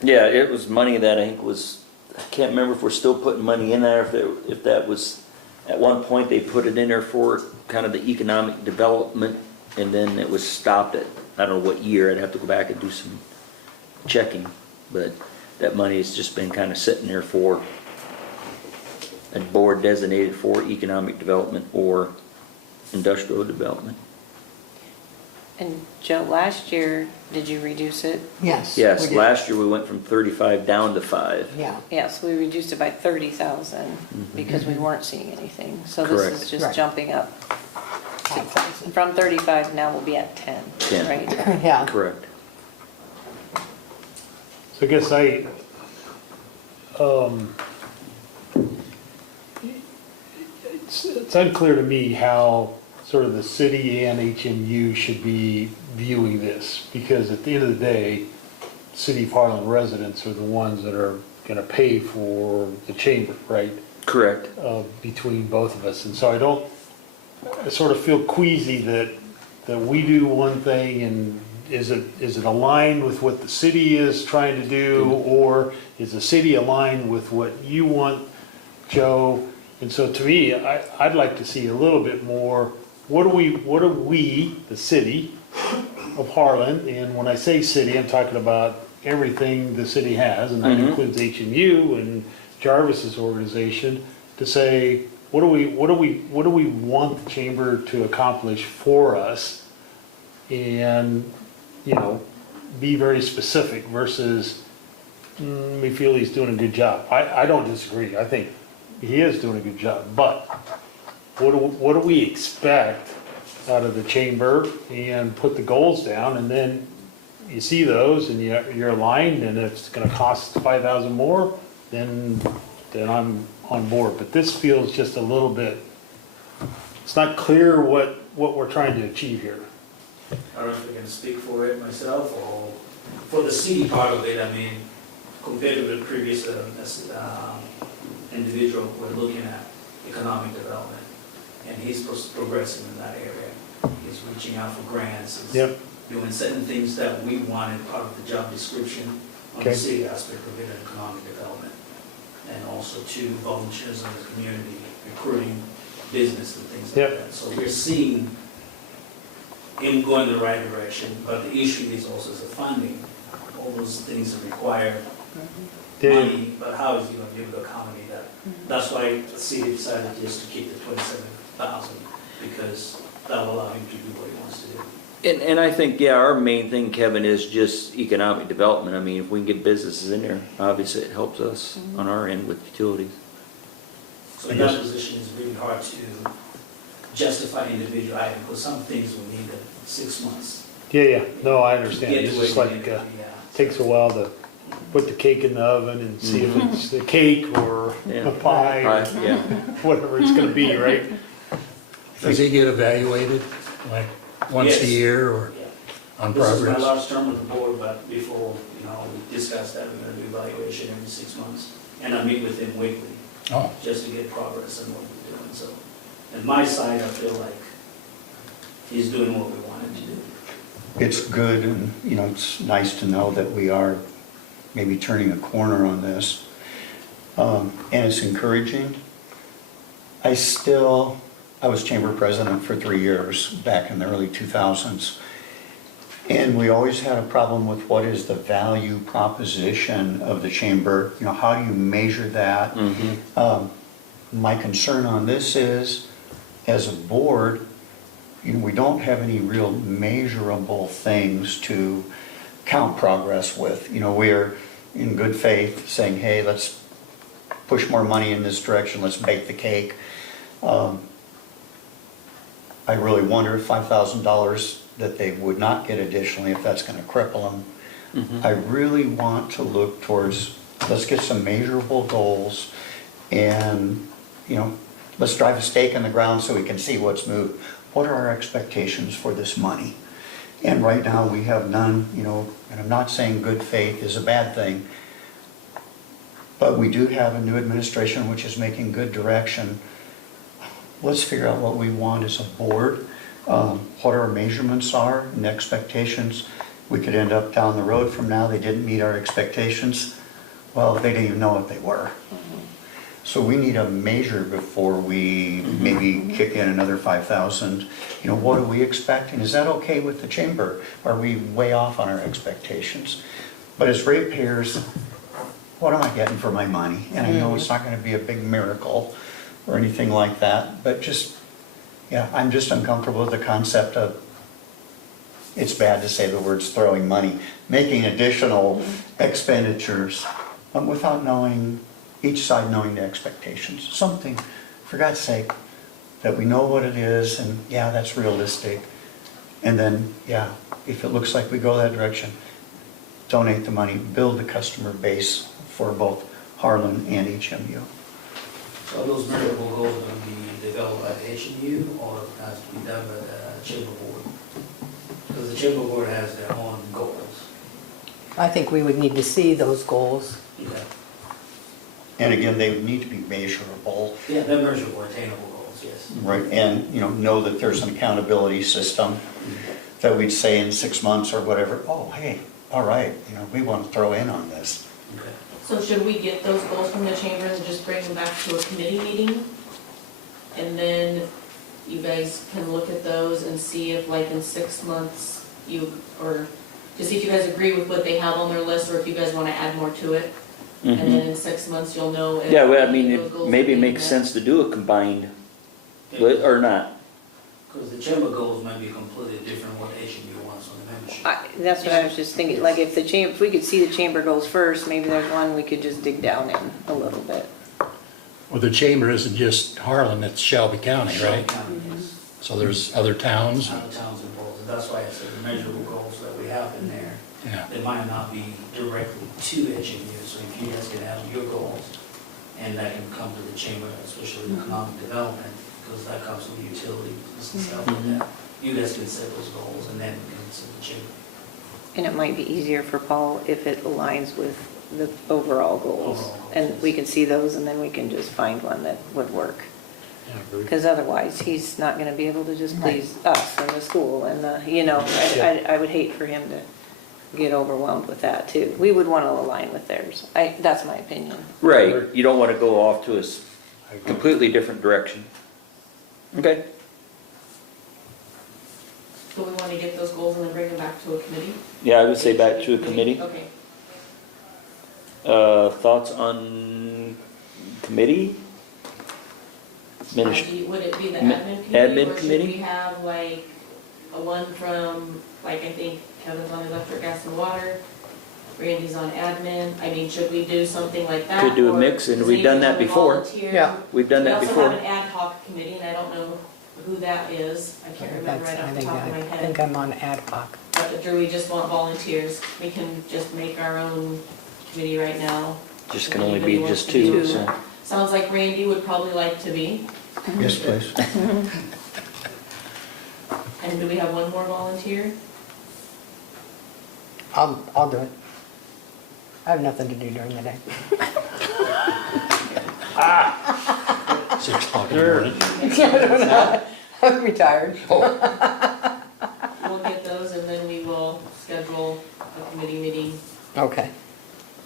Yeah, it was money that I think was, I can't remember if we're still putting money in there, if that was, at one point they put it in there for kind of the economic development, and then it was stopped at, I don't know what year, I'd have to go back and do some checking, but that money has just been kind of sitting there for a board designated for economic development or industrial development. And Joe, last year, did you reduce it? Yes. Yes, last year we went from 35 down to 5. Yeah. Yeah, so we reduced it by 30,000 because we weren't seeing anything. So this Correct. is just jumping up. From 35, now we'll be at 10, 10. right? Yeah. Correct. So I guess it's unclear to me how sort of the city and HMU should be viewing this, because at the end of the day, City of Harlan residents are the ones that are going to pay for the chamber, right? Correct. Between both of us. And so I sort of feel queasy that we do one thing, and is it aligned with what the city is trying to do, or is the city aligned with what you want, Joe? And so to me, I'd like to see a little bit more, what are we, the city of Harlan, and when I say city, I'm talking about everything the city has, and that includes HMU and Jarvis's organization, to say, what do we want the chamber to accomplish for us? And, you know, be very specific versus, we feel he's doing a good job. I don't disagree. I think he is doing a good job, but what do we expect out of the chamber, and put the goals down, and then you see those and you're aligned, and if it's gonna cost 5,000 more, then I'm on board. But this feels just a little bit, it's not clear what we're trying to achieve here. I don't know if I can speak for it myself or for the city part of it. I mean, compared to the previous individual, we're looking at economic development, and he's progressing in that area. He's reaching out for grants, he's doing certain things that we wanted part of the job description on the city aspect of it, economic development, and also to volunteers in the community, recruiting business and things like that. So we're seeing him going in the right direction, but the issue is also the funding. All those things that require money, but how is he going to be able to accommodate that? That's why the city decided just to keep the 27,000, because that will allow him to do what he wants to do. And I think, our main thing, Kevin, is just economic development. I mean, if we can get businesses in there, obviously it helps us on our end with utilities. So in that position, it's really hard to justify individual items, because some things will need 6 months. No, I understand. It's just like, takes a while to put the cake in the oven and see if it's the cake or a pie or whatever it's gonna be, right? Does he get evaluated, like once a year or on progress? This is my last term on the board, but before, we discussed that, we're gonna do evaluation every 6 months. And I meet with him weekly, just to get progress on what we're doing. So, on my side, I feel like he's doing what we wanted to do. It's good, and, it's nice to know that we are maybe turning a corner on this. And it's encouraging. I was chamber president for 3 years back in the early 2000s. And we always had a problem with what is the value proposition of the chamber. How do you measure that? My concern on this is, as a board, we don't have any real measurable things to count progress with. We're in good faith saying, hey, let's push more money in this direction, let's bake the cake. I really wonder if $5,000 that they would not get additionally, if that's going to cripple them. I really want to look towards, let's get some measurable goals, and let's drive a stake in the ground so we can see what's moved. What are our expectations for this money? And right now we have none, and I'm not saying good faith is a bad thing, but we do have a new administration which is making good direction. Let's figure out what we want as a board, what our measurements are and expectations. We could end up down the road from now, they didn't meet our expectations. Well, they didn't even know what they were. So we need a measure before we maybe kick in another 5,000. What are we expecting? Is that okay with the chamber? Are we way off on our expectations? But as ratepayers, what am I getting for my money? And I know it's not going to be a big miracle or anything like that, but I'm just uncomfortable with the concept of, it's bad to say the words throwing money, making additional expenditures without each side knowing the expectations. Something, for God's sake, that we know what it is, and that's realistic. And then, if it looks like we go that direction, donate the money, build the customer base for both Harlan and HMU. So those measurable goals are going to be developed by the HMU, or has to be done by the chamber board? Because the chamber board has their own goals. I think we would need to see those goals. And again, they would need to be measurable. Yeah, they're measurable, attainable goals, yes. Right, and know that there's an accountability system that we'd say in 6 months or whatever, oh, hey, all right, we want to throw in on this. Okay. So should we get those goals from the chamber and just bring them back to a committee meeting? And then you guys can look at those and see if like in 6 months to see if you guys agree with what they have on their list, or if you guys wanna add more to it. And then in 6 months, you'll know if. Yeah, well, I mean, those goals it maybe are being makes met. sense to do a combined, or not. Because the chamber goals might be completely different what HMU wants on the membership. That's what I was just thinking, like if if we could see the chamber goals first, maybe there's one we could just dig down in a little bit. Well, the chamber isn't just Harlan, it's Shelby County, right? County, yes. So there's other towns. Other towns involved, and that's why I said the measurable goals that we have in there, Yeah. they might not be directly to HMU, so if you guys can have your goals, and that can come to the chamber, especially economic development, because that comes with utilities and stuff like that. You guys can set those goals, and then we can set the chamber. And it might be easier for Paul if it aligns with the overall goals. And we can see those and then we can just find one that would work. Because otherwise, he's not gonna be able to just please us and the school and the, I would hate for him to get overwhelmed with that too. We would want to align with theirs. That's my opinion. Right, you don't want to go off to a completely different direction. Okay. So we wanna get those goals and then bring them back to a committee? Yeah, I would say back to a committee. Okay. Thoughts on committee? Would it be the admin committee? Admin Or should committee? we have like a one from, like I think Kevin's on electric, gas and water, Randy's on admin, I mean, should we do something like that? Could do a or mix, and does we've done that anyone before. volunteer? Yeah. We've done that We before. also have an ad hoc committee, and I don't know who that is, I can't remember right off the top of my I head. think I'm on ad hoc. But do we just want volunteers? We can just make our own committee right now. Just If can only anybody be wants just to do two, it. so. Sounds like Randy would probably like to be. Yes, please. And do we have one more volunteer? I'll do it. I have nothing to do during the day. 6 o'clock in the morning. I'm retired. We'll get those and then we will schedule a committee meeting. Okay.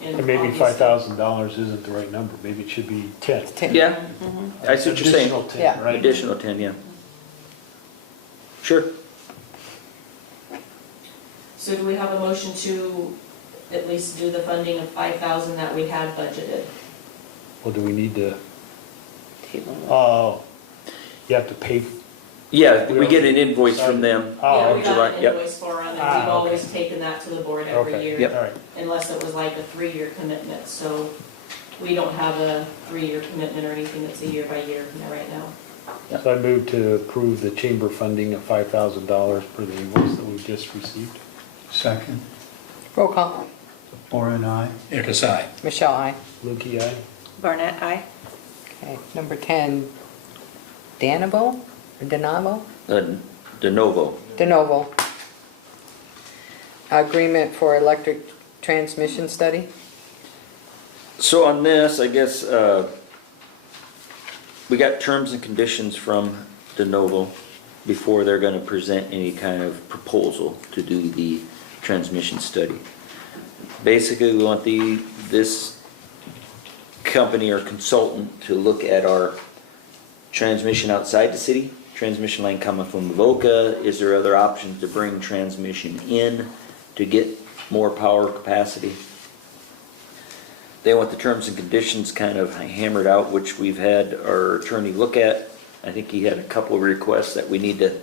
And maybe $5,000 isn't the right number, maybe it should be 10. Yeah, I see what you're saying. Additional 10, Yeah. right? Additional 10, yeah. Sure. So do we have a motion to at least do the funding of 5,000 that we had budgeted? Well, do we need to, Table. oh, you have to pay? Yeah, we get an invoice from them. Oh, Yeah, we July, got an yep. invoice for them, and Ah, we've okay. always taken that to the board every Okay. year. Yep. All right. Unless it was like a 3-year commitment, so we don't have a 3-year commitment or anything, it's a year by year right now. So I move to approve the chamber funding of $5,000 per the invoice that we just received. Second. Roll call. Maura and I. Nicholas, aye. Michelle, aye. Lukey, aye. Barnett, aye. Okay, number 10, Danabo or Denavo? De novo. DeNovo. Agreement for electric transmission study. So on this, I guess, we got terms and conditions from De Novo before they're gonna present any kind of proposal to do the transmission study. Basically, we want this company or consultant to look at our transmission outside the city, transmission line coming from Avoca. Is there other options to bring transmission in to get more power capacity? They want the terms and conditions kind of hammered out, which we've had our attorney look at. I think he had a couple of requests that we need to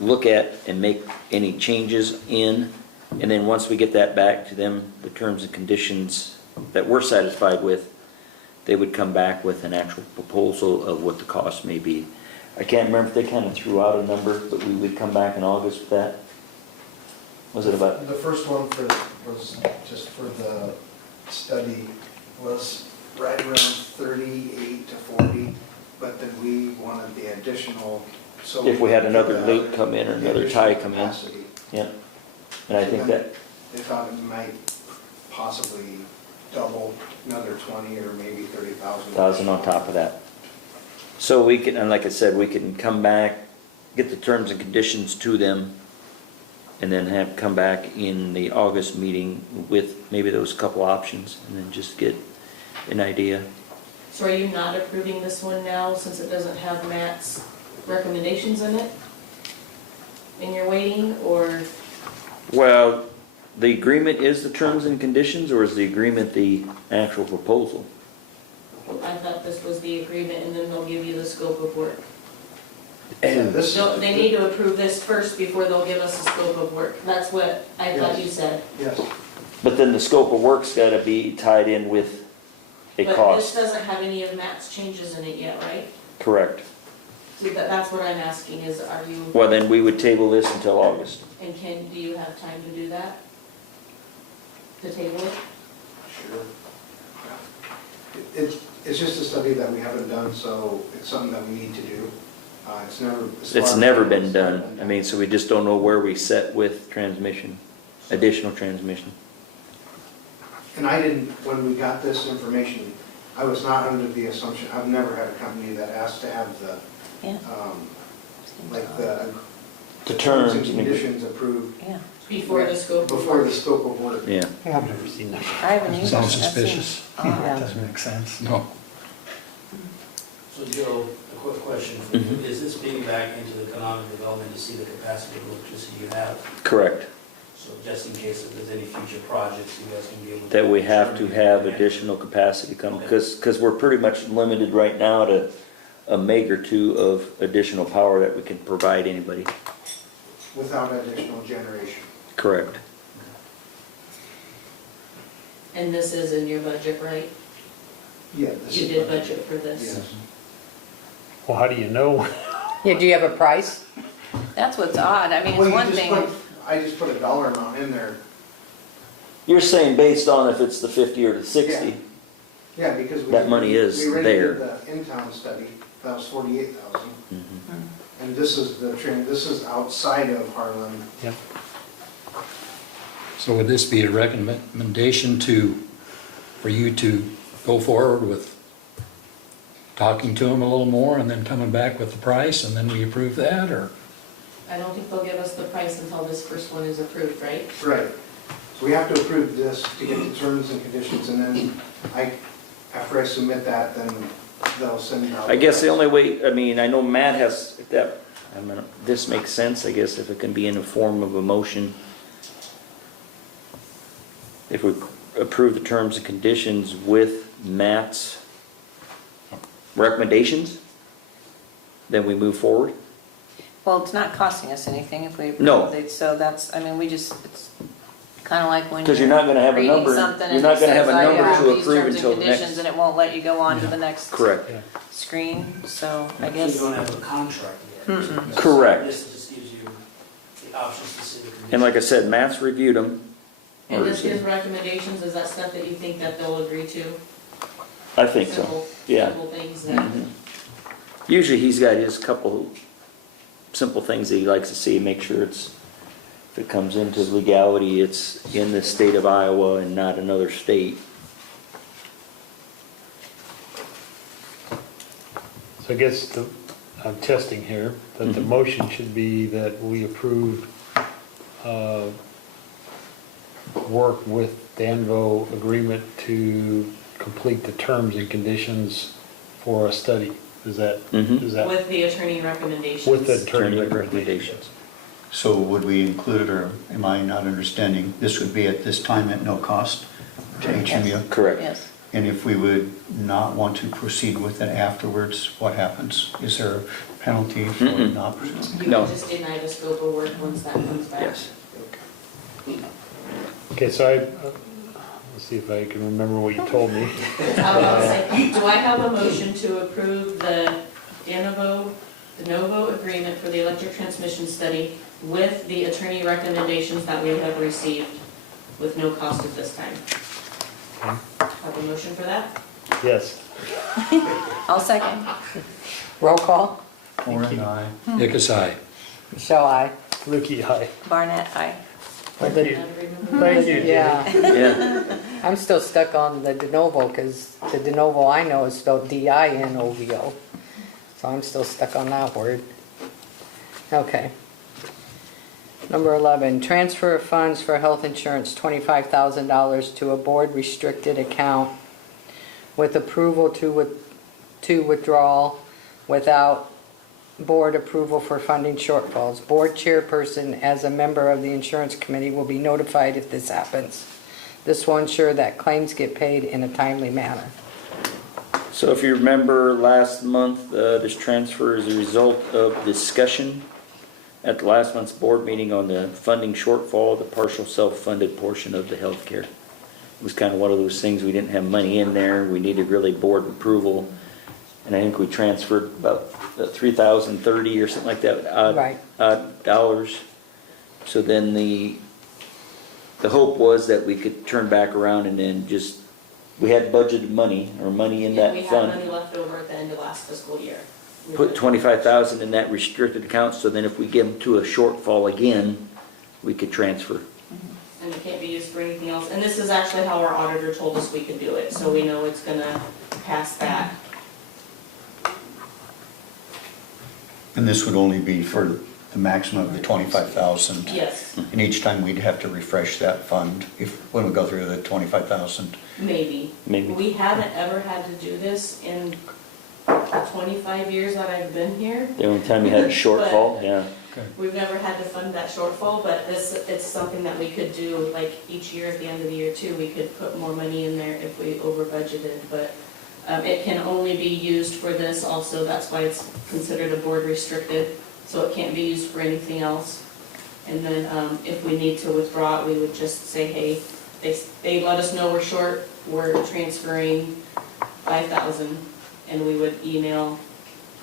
look at and make any changes in. And then once we get that back to them, the terms and conditions that we're satisfied with, they would come back with an actual proposal of what the cost may be. I can't remember if they kind of threw out a number, but we would come back in August with that. Was it about? The first one was just for the study was right around 38 to 40, but then we wanted the additional. So If we had another loop come in or another tie come in. capacity. Yeah. And I think that, They thought it might possibly double another 20 or maybe 30,000. 1,000 on top of that. So we can, and like I said, we can come back, get the terms and conditions to them, and then have come back in the August meeting with maybe those couple options, and then just get an idea. So are you not approving this one now since it doesn't have Matt's recommendations in it? And you're waiting, or? Well, the agreement is the terms and conditions, or is the agreement the actual proposal? I thought this was the agreement, and then they'll give you the scope of work. And So they need to approve this first before they'll give us a scope of work. That's what I thought you said. Yes. But then the scope of work's gotta be tied in with a But this cost. doesn't have any of Matt's changes in it yet, right? Correct. See, that's what I'm asking is, are you, Well, then we would table this until August. and do you have time to do that? To table it? Sure. It's just a study that we haven't done, so it's something that we need to do. It's never. as far It's as never I know, been it's never done. I mean, so we just don't know where we set with transmission, additional transmission. And I didn't, when we got this information, I was not under the assumption, I've never had a company that asked to have the, like the terms and conditions approved. Yeah. Before the scope of Before work? the scope of work. Yeah. I've never seen that. I haven't either. Sounds That seems suspicious. odd. Doesn't make sense. No. So Joe, a quick question for you. Is this being back into the economic development to see the capacity of electricity you have? Correct. So just in case if there's any future projects, you guys can be able to. That we have to have additional capacity come, because we're pretty much limited right now to a meg or two of additional power that we can provide anybody. Without additional generation. Correct. And this is in your budget, right? Yeah. this You is did budget. budget for this? Yes. Well, how do you know? Yeah, do you have a price? That's what's odd. I mean, Well, it's you one just thing. put- I just put a dollar amount in there. You're saying based on if it's the 50 or the 60? Yeah, because we. That money is We already there. did the in-town study, that was 48,000. Mhm. And this is this is outside of Harlan. Yep. So would this be a recommendation for you to go forward with talking to them a little more and then coming back with the price and then we approve that, or? I don't think they'll give us the price until this first one is approved, right? Right. So we have to approve this to get the terms and conditions, and then after I submit that, then they'll send out. I guess the only way, I mean, I know Matt has, if that, I mean, this makes sense, I guess, if it can be in the form of a motion. If we approve the terms and conditions with Matt's recommendations, then we move forward. Well, it's not costing us anything if we No. approve it, so that's, I mean, it's kind of like when 'Cause you're not gonna have a reading number- something you're and not it gonna have says, a "I number approve to these approve terms and until the next- conditions," and it won't let you go on to the next Correct. screen, so I So guess. you don't have a contract yet. Mm-mm. Correct. This just gives you the options to see the conditions. And like I said, Matt's reviewed them. And just his recommendations, is that stuff that you think that they'll agree to? I think so, Simple- yeah. Simple things that, Mhm. Usually he's got his couple simple things that he likes to see, make sure it's, if it comes into legality, it's in the state of Iowa and not another state. So I guess I'm testing here, that the motion should be that we approve work with Danvo agreement to complete the terms and conditions for a study. Is that? with the attorney recommendations. With the attorney Attorney recommendations. So would we include it, or am I not understanding? This would be at this time at no cost to HMU? Correct. Yes. And if we would not want to proceed with it afterwards, what happens? Is there a penalty for Mm-mm. not proceeding? You No. can just deny the scope of work once that comes back. Yes. Okay, so let's see if I can remember what you told me. Do I have a motion to approve the de novo agreement for the electric transmission study with the attorney recommendations that we have received with no cost at this time? Have a motion for that? Yes. I'll second. Roll call. Warren, aye. Dickus, aye. Michelle, aye. Ricky, aye. Barnett, aye. Thank you. Thank you, Jenny. Yeah. Yeah. I'm still stuck on the de novo, because the de novo I know is spelled D-I-N-O-V-O. So I'm still stuck on that word. Okay. Number 11, transfer of funds for health insurance, $25,000 to a board restricted account with approval to withdrawal without board approval for funding shortfalls. Board chairperson, as a member of the insurance committee, will be notified if this happens. This will ensure that claims get paid in a timely manner. So if you remember last month, this transfer is a result of discussion at the last month's board meeting on the funding shortfall of the partial self-funded portion of the healthcare. It was kind of one of those things, we didn't have money in there, we needed really board approval. And I think we transferred about 3,030 or something like that, Right. dollars. So then the hope was that we could turn back around and then just, we had budgeted money or money in that We had fund. money left over at the end of last fiscal year. Put 25,000 in that restricted account, so then if we get them to a shortfall again, we could transfer. And it can't be used for anything else. And this is actually how our auditor told us we could do it, so we know it's gonna pass that. And this would only be for the maximum of the 25,000. Yes, And each time we'd have to refresh that fund when we go through the 25,000. maybe. Maybe. We haven't ever had to do this in the 25 years that I've been here. The only time you had a shortfall, yeah. We've never had to fund that shortfall, but it's something that we could do, like each year at the end of the year too, we could put more money in there if we over budgeted, but it can only be used for this also, that's why it's considered a board restricted, so it can't be used for anything else. And then if we need to withdraw it, we would just say, hey, they let us know we're short, we're transferring 5,000, and we would email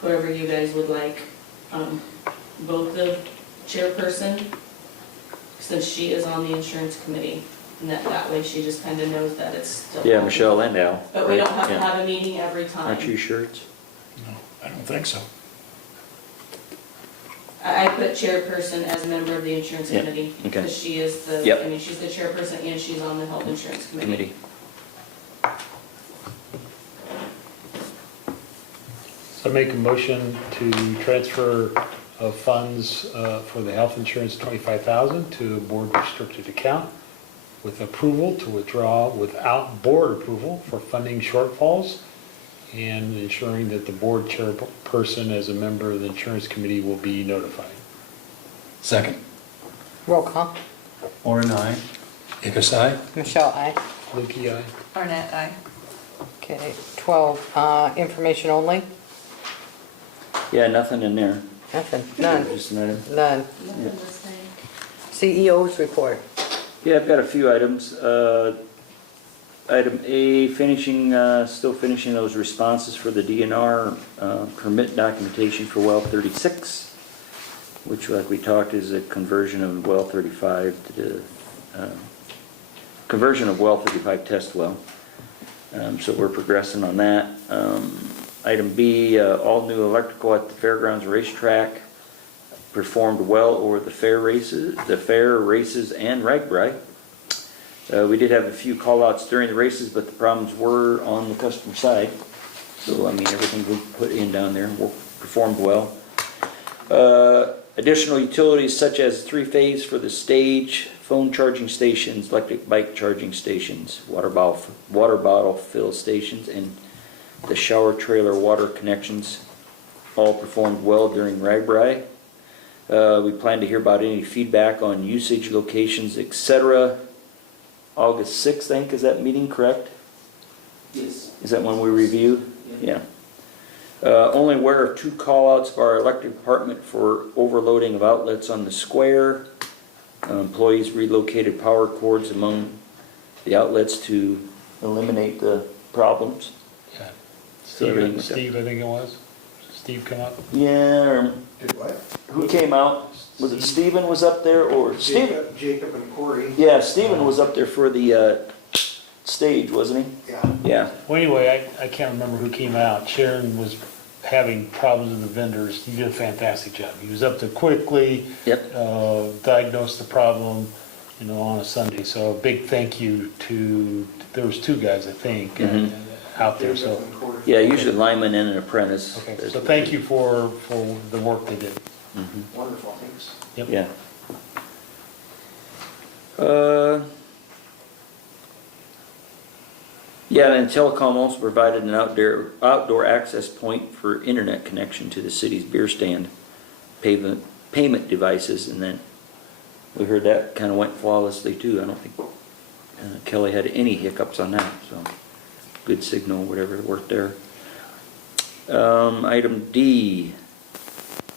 whoever you guys would like. Both the chairperson, since she is on the insurance committee, and that way she just kind of knows that it's still. Yeah, Michelle and Al. But we don't have to Yeah. have a meeting every time. Aren't you sure it's? No, I don't think so. I put chairperson as a member of the insurance Yeah, committee, okay. because she is the, Yep. I mean, she's the chairperson and she's on the health insurance committee. So I make a motion to transfer of funds for the health insurance, 25,000 to a board restricted account with approval to withdraw without board approval for funding shortfalls and ensuring that the board chairperson as a member of the insurance committee will be notified. Second. Roll call. Orin, aye. Ickes, aye. Michelle, aye. Lukey, aye. Arnett, aye. Okay, 12, information only? Yeah, nothing in there. Nothing, none, Just an item. none. Nothing to say. CEO's report. Yeah, I've got a few items. Item A, still finishing those responses for the DNR permit documentation for well 36, which, like we talked, is a conversion of well 35 to conversion of well 35 test well. So we're progressing on that. Item B, all new electrical at the fairgrounds racetrack performed well over the fair races and RAGBRAI. We did have a few call-outs during the races, but the problems were on the customer side. So, I mean, everything we put in down there performed well. Additional utilities such as 3-phase for the stage, phone charging stations, electric bike charging stations, water bottle fill stations, and the shower trailer water connections all performed well during RAGBRAI. We plan to hear about any feedback on usage locations, etc. August 6th, I think, is that meeting correct? Yes. Is that when we review? Yeah. Only aware of 2 call-outs of our electric department for overloading of outlets on the square. Employees relocated power cords among the outlets to eliminate the problems. Yeah. So everything- Steve, I think it was. Steve come up? Yeah, or Did what? who came out? Was it Stephen was up there or Stephen? Jacob and Corey. Yeah, Stephen was up there for the stage, wasn't he? Yeah. Yeah. Well, anyway, I can't remember who came out. Sharon was having problems with the vendors. He did a fantastic job. He was up there quickly. Yep. Diagnosed the problem, on a Sunday. So a big thank you to, there was 2 guys, I think, out there, so. Yeah, usually lineman and an apprentice. Okay, so thank you for the work they did. Wonderful, thanks. Yep. Yeah. Yeah, and Telecom also provided an outdoor access point for internet connection to the city's beer stand payment devices, and then we heard that kind of went flawlessly too. I don't think Kelly had any hiccups on that, so good signal, whatever worked there. Item D,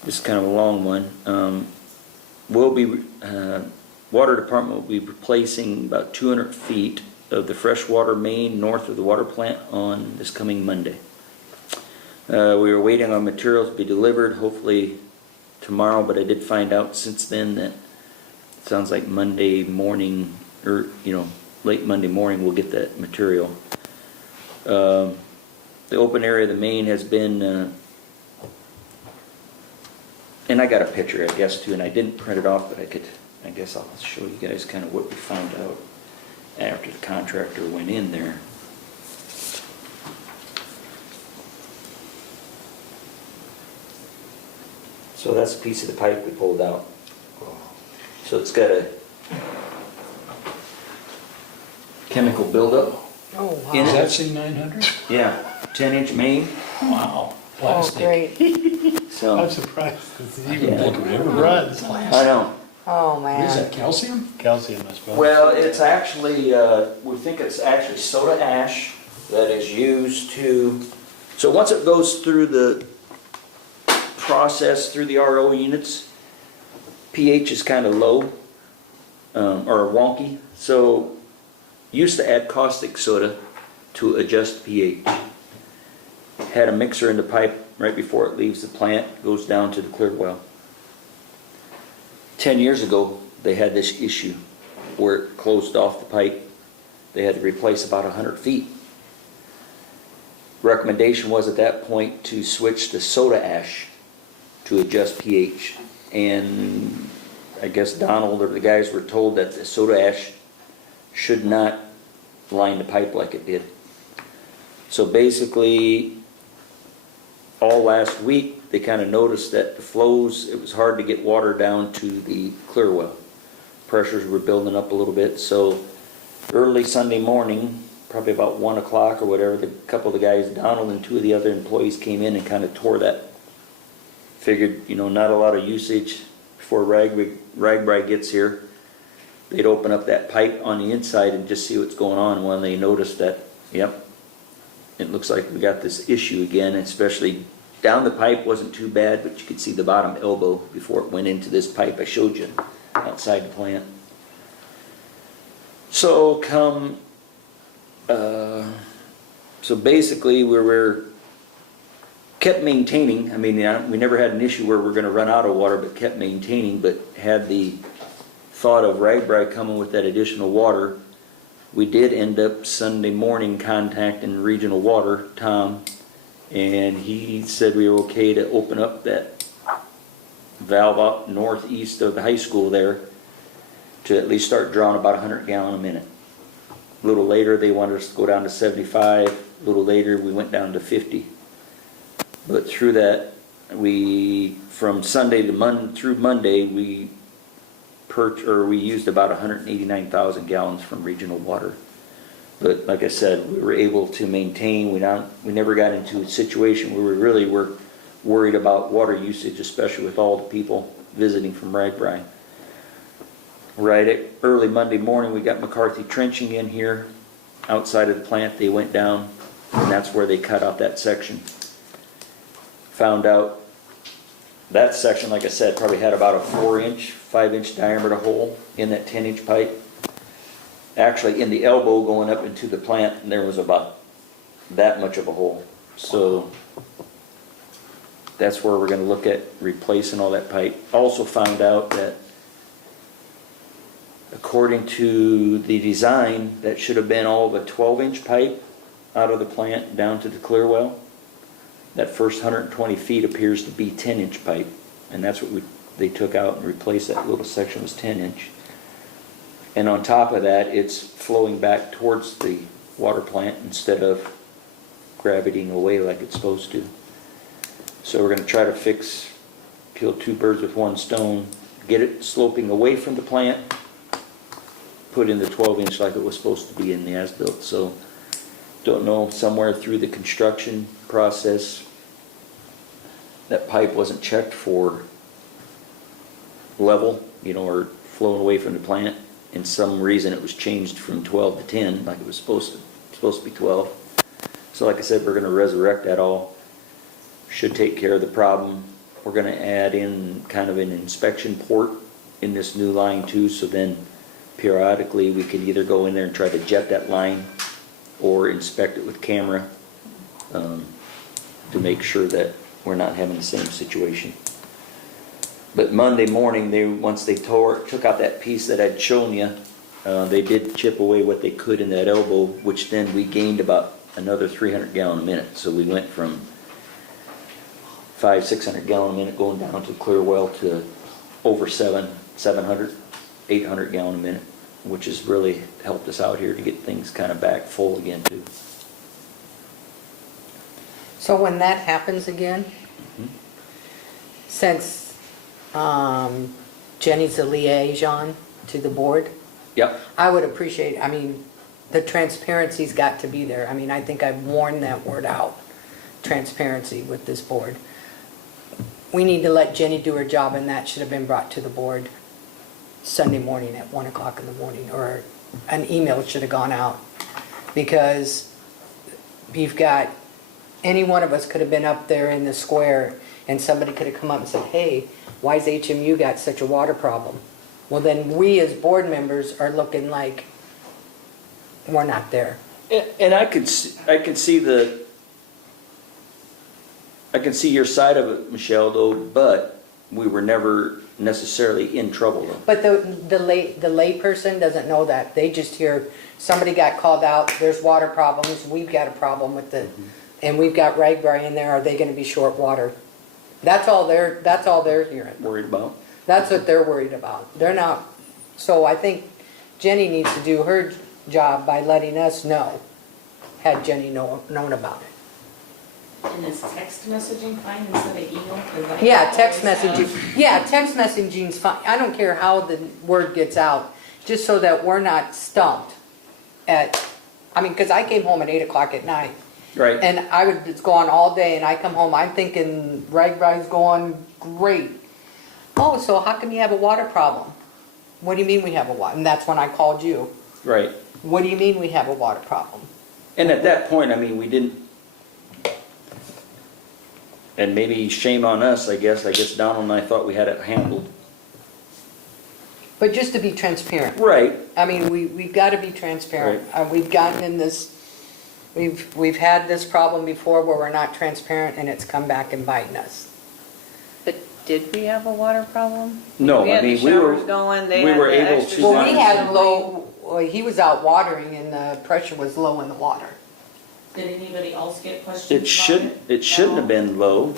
this is kind of a long one. Water department will be replacing about 200 feet of the freshwater main north of the water plant on this coming Monday. We were waiting on materials to be delivered, hopefully tomorrow, but I did find out since then that it sounds like Monday morning, or late Monday morning we'll get that material. The open area of the main has been, and I got a picture I guess too, and I didn't print it off, but I guess I'll show you guys kind of what we found out after the contractor went in there. So that's a piece of the pipe we pulled out. So it's got a chemical buildup. Oh, wow. in Is it. that C900? Yeah, 10-inch main. Wow. Oh, Plastic. great. So I'm surprised it's even Yeah. it runs. I know. Oh, What is man. that, calcium? Calcium, I suppose. Well, it's actually, we think it's actually soda ash that is used to, so once it goes through the process through the RO units, pH is kind of low, or wonky, so used to add caustic soda to adjust pH. Had a mixer in the pipe right before it leaves the plant, goes down to the clear well. 10 years ago, they had this issue where it closed off the pipe. They had to replace about 100 feet. Recommendation was at that point to switch to soda ash to adjust pH. And I guess Donald or the guys were told that the soda ash should not line the pipe like it did. So basically, all last week, they kind of noticed that the flows, it was hard to get water down to the clear well. Pressures were building up a little bit, so early Sunday morning, probably about 1 o'clock or whatever, a couple of the guys, Donald and 2 of the other employees came in and kind of tore that. Figured, not a lot of usage before Ragbri gets here. They'd open up that pipe on the inside and just see what's going on. When they noticed that, yep, it looks like we got this issue again, especially down the pipe wasn't too bad, but you could see the bottom elbow before it went into this pipe I showed you outside the plant. So so basically we kept maintaining. I mean, we never had an issue where we're going to run out of water, but kept maintaining, but had the thought of Ragbri coming with that additional water. We did end up Sunday morning contacting Regional Water, Tom, and he said we were okay to open up that valve up northeast of the high school there to at least start drawing about 100 gallon a minute. A little later they wanted us to go down to 75. A little later we went down to 50. But through that, from Sunday to through Monday, we used about 189,000 gallons from Regional Water. But like I said, we were able to maintain. We never got into a situation where we really were worried about water usage, especially with all the people visiting from Ragbri. Right at early Monday morning, we got McCarthy trenching in here outside of the plant. They went down, and that's where they cut out that section. Found out that section, like I said, probably had about a 4-inch, 5-inch diameter hole in that 10-inch pipe. Actually, in the elbow going up into the plant, and there was about that much of a hole. So that's where we're going to look at replacing all that pipe. Also found out that according to the design, that should have been all the 12-inch pipe out of the plant down to the clear well. That first 120 feet appears to be 10-inch pipe, and that's what they took out and replaced. That little section was 10-inch. And on top of that, it's flowing back towards the water plant instead of gravitating away like it's supposed to. So we're going to try to kill 2 birds with 1 stone, get it sloping away from the plant, put in the 12-inch like it was supposed to be in the as-built. So don't know, somewhere through the construction process, that pipe wasn't checked for level, or flowing away from the plant. In some reason, it was changed from 12 to 10, like it was supposed to be 12. So like I said, we're gonna resurrect that all. Should take care of the problem. We're gonna add in kind of an inspection port in this new line too, so then periodically we can either go in there and try to jet that line or inspect it with camera to make sure that we're not having the same situation. But Monday morning, once they took out that piece that I'd shown you, they did chip away what they could in that elbow, which then we gained about another 300 gallon a minute. So we went from 500-600 gallon a minute going down to clear well to over 700, 800 gallon a minute, which has really helped us out here to get things kind of back full again too. So when that happens again, since Jenny's the liaison to the board, Yep. I would appreciate, the transparency's got to be there. I think I've worn that word out, transparency with this board. We need to let Jenny do her job, and that should have been brought to the board Sunday morning at 1 o'clock in the morning, or an email should have gone out. Because you've got, any one of us could have been up there in the square and somebody could have come up and said, hey, why's HMU got such a water problem? Well, then we as board members are looking like we're not there. And I can see your side of it, Michelle, though, but we were never necessarily in trouble though. But the lay person doesn't know that. They just hear somebody got called out, there's water problems, we've got a problem with the, and we've got Ragbri in there, are they gonna be short water? That's all they're hearing. Worried about? That's what they're worried about. They're not, so I think Jenny needs to do her job by letting us know, had Jenny known about it. And is text messaging fine instead of email? 'Cause I Yeah, text always have- messaging. Yeah, text messaging's fine. I don't care how the word gets out, just so that we're not stumped at, because I came home at 8 o'clock at night. Right. And I was gone all day, and I come home, I'm thinking Ragbri's going great. Oh, so how come you have a water problem? What do you mean we have a water? And that's when I called you. Right. What do you mean we have a water problem? And at that point, we didn't, and maybe shame on us, I guess Donald and I thought we had it handled. But just to be transparent. Right. We've got to be transparent. We've gotten in this, we've had this problem before where we're not transparent and it's come back and biting us. But did we have a water problem? No, we had the showers going, they had were the able extra to. Well, we had he was out watering and the pressure was low in the water. Did anybody else get questions It shouldn't have been low.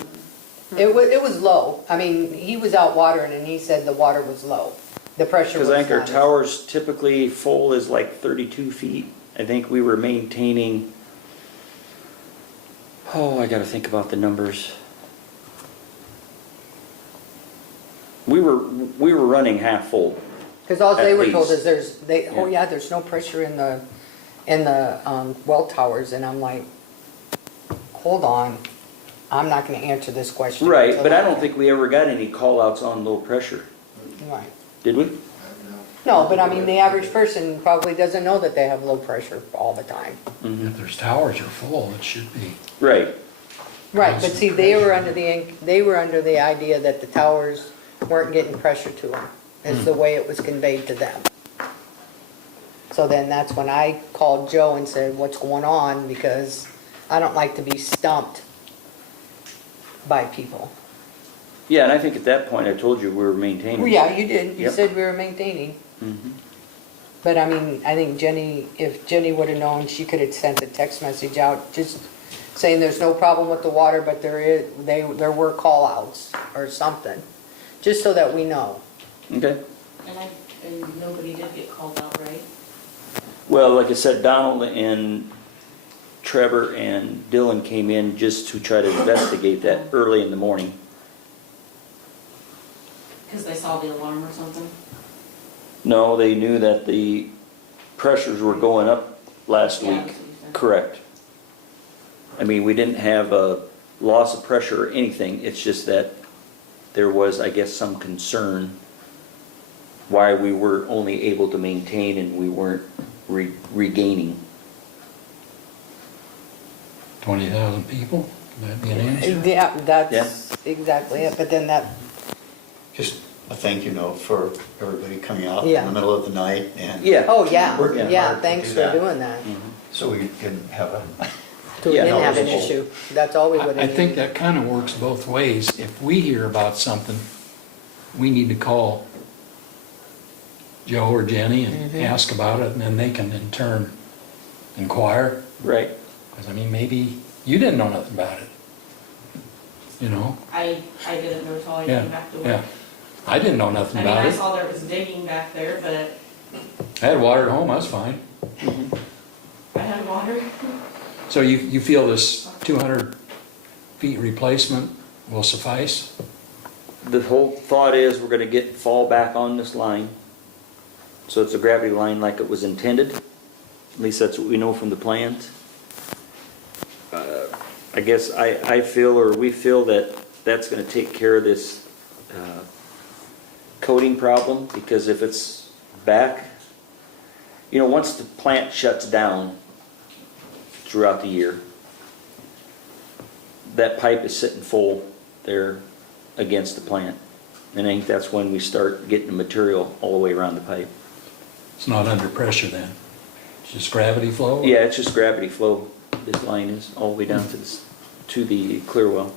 It was low. He was out watering and he said the water was low. The pressure was Because I think our not. towers typically full is like 32 feet. I think we were maintaining, I gotta think about the numbers. We were running half full. Because all they at were told least. is there's no pressure in the well towers, and I'm like, hold on, I'm not going to answer this question. Right, until but I don't think we ever got any call outs on low pressure. Right. Did we? No, but the average person probably doesn't know that they have low pressure all the time. If there's towers are full, it should be. Right. Right, but see, they were under the idea that the towers weren't getting pressure to them, is the way it was conveyed to them. So then that's when I called Joe and said, what's going on? Because I don't like to be stumped by people. Yeah, and I think at that point I told you we were maintaining. Well, yeah, you did. You Yep. said we were maintaining. Mhm. But I think if Jenny would have known, she could have sent a text message out just saying there's no problem with the water, but there were call outs or something, just so that we know. Okay. And nobody did get called out, right? Well, like I said, Donald and Trevor and Dylan came in just to try to investigate that early in the morning. Because they saw the alarm or something? No, they knew that the pressures were going up last Yeah, week. that's what you said. Correct. I mean, we didn't have a loss of pressure or anything, it's just that there was, I guess, some concern why we were only able to maintain and we weren't regaining. 20,000 people, that'd be an answer. Yeah, that's exactly it, but then that, Just a thank you note for everybody coming out in Yeah. the middle of the night and. Yeah. oh, yeah, Working yeah, hard to thanks do for that. doing that. So we can have a. So we Yeah, didn't no, have an it's- issue, that's all we would I have think needed. that kind of works both ways. If we hear about something, we need to call Joe or Jenny and ask about it, and then they can in turn inquire. Right. Because I mean, maybe you didn't know nothing about it. You know? I didn't know until I Yeah, came back to work. yeah. I didn't know nothing I mean, about I it. saw there was digging back there, but I had water at home, I was fine. I had water. So you feel this 200 feet replacement will suffice? The whole thought is we're gonna fall back on this line. So it's a gravity line like it was intended. At least that's what we know from the plans. I guess I feel, or we feel, that that's gonna take care of this coating problem, because if it's back, once the plant shuts down throughout the year, that pipe is sitting full there against the plant. And I think that's when we start getting the material all the way around the pipe. It's not under pressure then? It's just gravity flow? Yeah, it's just gravity flow. This line is all the way down to the clear well.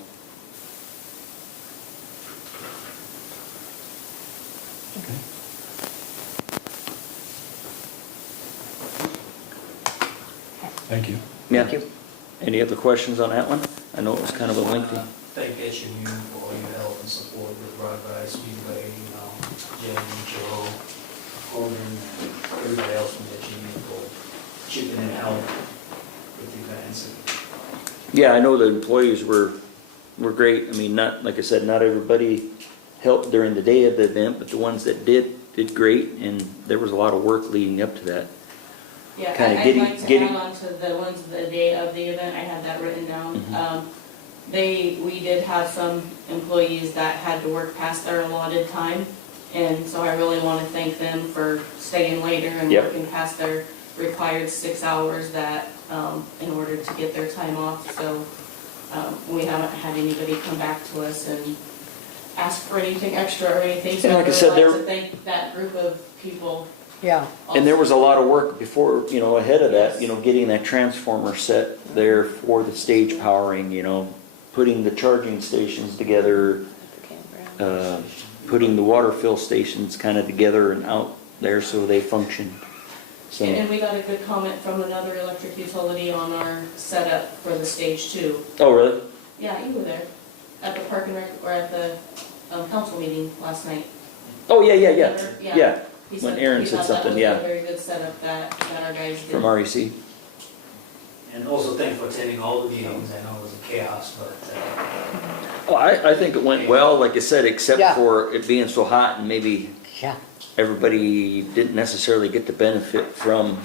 Okay. Thank you. Yeah. Thank you. Any other questions on that one? I know it was kind of a lengthy. Thank HMU for all your help and support with Broadway, Speedway, Jen, Joe, Hogan, and everybody else from HMU for chipping in and help with the events. Yeah, I know the employees were great. I mean, like I said, not everybody helped during the day of the event, but the ones that did great, and there was a lot of work leading up to that. Yeah, Kinda I'd getting- like to getting- add on to the ones the day of the event, I had that written down. Mhm. We did have some employees that had to work past their allotted time, and so I really want to thank them for staying later and Yep. working past their required 6 hours that, in order to get their time off. So we haven't had anybody come back to us and ask for anything extra or anything. So And like I I'd said, really like there- to thank that group of people. Yeah, And there was a lot of work before, ahead of that, getting that transformer set there for the stage powering, putting the charging stations together, putting the water fill stations kind of together and out there so they function. So, And we got a good comment from another electric utility on our setup for the stage 2. oh, really? Yeah, you were there at the park and rec, or at the council meeting last night. Oh, yeah. Remember? Yeah. He When said Aaron he said thought that something, was yeah. a very good setup that our guys did. From REC. And also thank you for attending all the meetings. I know it was a chaos, but Well, I think it went well, like I said, except Yeah. for it being so hot and maybe yeah. everybody didn't necessarily get the benefit from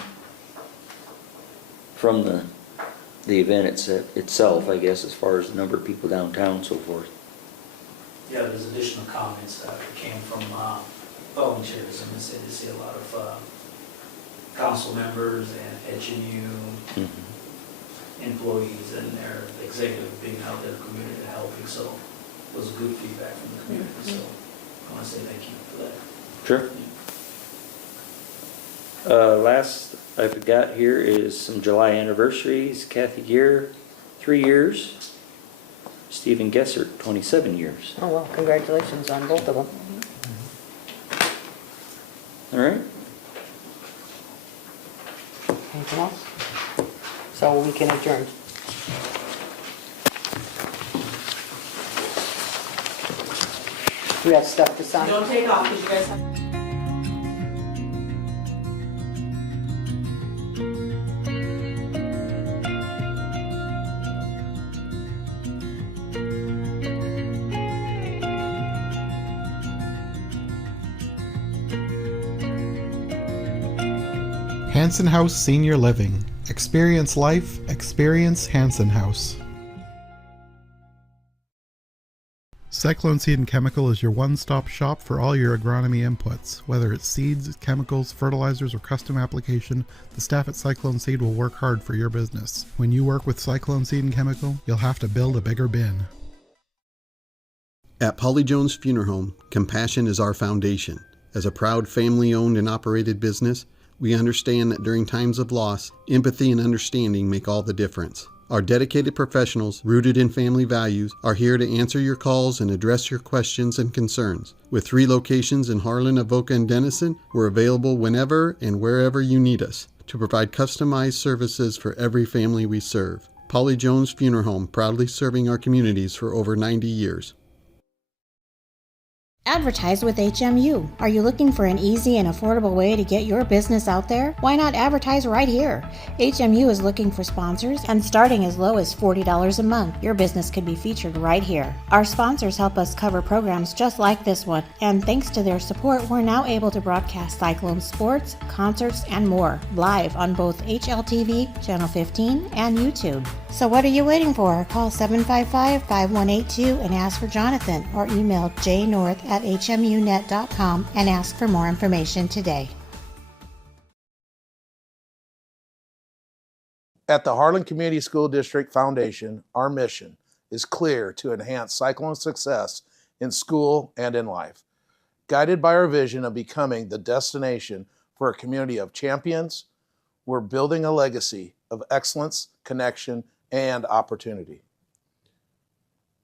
the event itself, I guess, as far as the number of people downtown and so forth. yeah, there's additional comments that came from volunteers, and they said they see a lot of council members and HMU employees and their executive being out there in the community helping, so it was good feedback from the community, so I want to say thank you for that. Sure. Last I've got here is some July anniversaries. Kathy Gear, 3 years. Stephen Gessert, 27 years. Oh, well, congratulations on both of them. All right. Anything else? So we can adjourn. We have stuff to sign. Don't take off, because you guys have. Hanson House Senior Living, Experience life, experience Hansen House. Cyclone Seed and Chemical is your one-stop shop for all your agronomy inputs. Whether it's seeds, chemicals, fertilizers, or custom application, the staff at Cyclone Seed will work hard for your business. When you work with Cyclone Seed and Chemical, you'll have to build a bigger bin. At Polly Jones Funeral Home, compassion is our foundation. As a proud family-owned and operated business, we understand that during times of loss, empathy and understanding make all the difference. Our dedicated professionals, rooted in family values, are here to answer your calls and address your questions and concerns. With 3 locations in Harlan, Avoca, and Denison, we're available whenever and wherever you need us to provide customized services for every family we serve. Polly Jones Funeral Home, proudly serving our communities for over 90 years. Advertise with HMU. Are you looking for an easy and affordable way to get your business out there? Why not advertise right here? HMU is looking for sponsors, and starting as low as $40 a month, your business could be featured right here. Our sponsors help us cover programs just like this one, and thanks to their support, we're now able to broadcast Cyclone sports, concerts, and more live on both HLTV, Channel 15, and YouTube. So what are you waiting for? Call 755-5182 and ask for Jonathan, or email jnorth@hmunet.com and ask for more information today. At the Harlan Community School District Foundation, our mission is clear: to enhance Cyclone success in school and in life. Guided by our vision of becoming the destination for a community of champions, we're building a legacy of excellence, connection, and opportunity.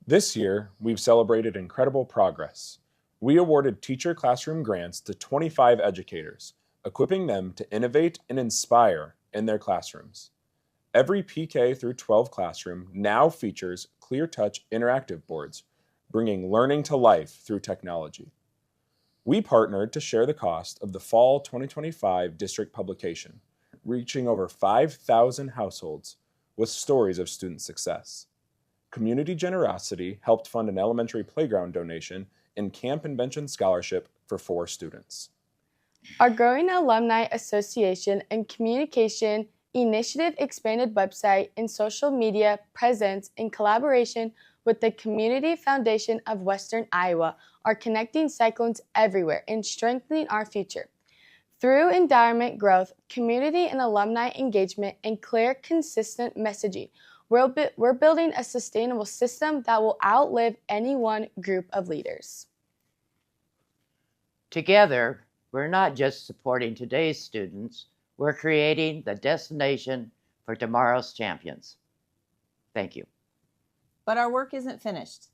This year, we've celebrated incredible progress. We awarded teacher classroom grants to 25 educators, equipping them to innovate and inspire in their classrooms. Every PK through 12 classroom now features clear-touch interactive boards, bringing learning to life through technology. We partnered to share the cost of the fall 2025 district publication, reaching over 5,000 households with stories of student success. Community generosity helped fund an elementary playground donation and Camp Invention Scholarship for 4 students. Our growing Alumni Association and Communication Initiative expanded website and social media presence in collaboration with the Community Foundation of Western Iowa are connecting Cyclones everywhere and strengthening our future. Through endowment growth, community and alumni engagement, and clear, consistent messaging, we're building a sustainable system that will outlive any one group of leaders. Together, we're not just supporting today's students, we're creating the destination for tomorrow's champions. Thank you. But our work isn't finished.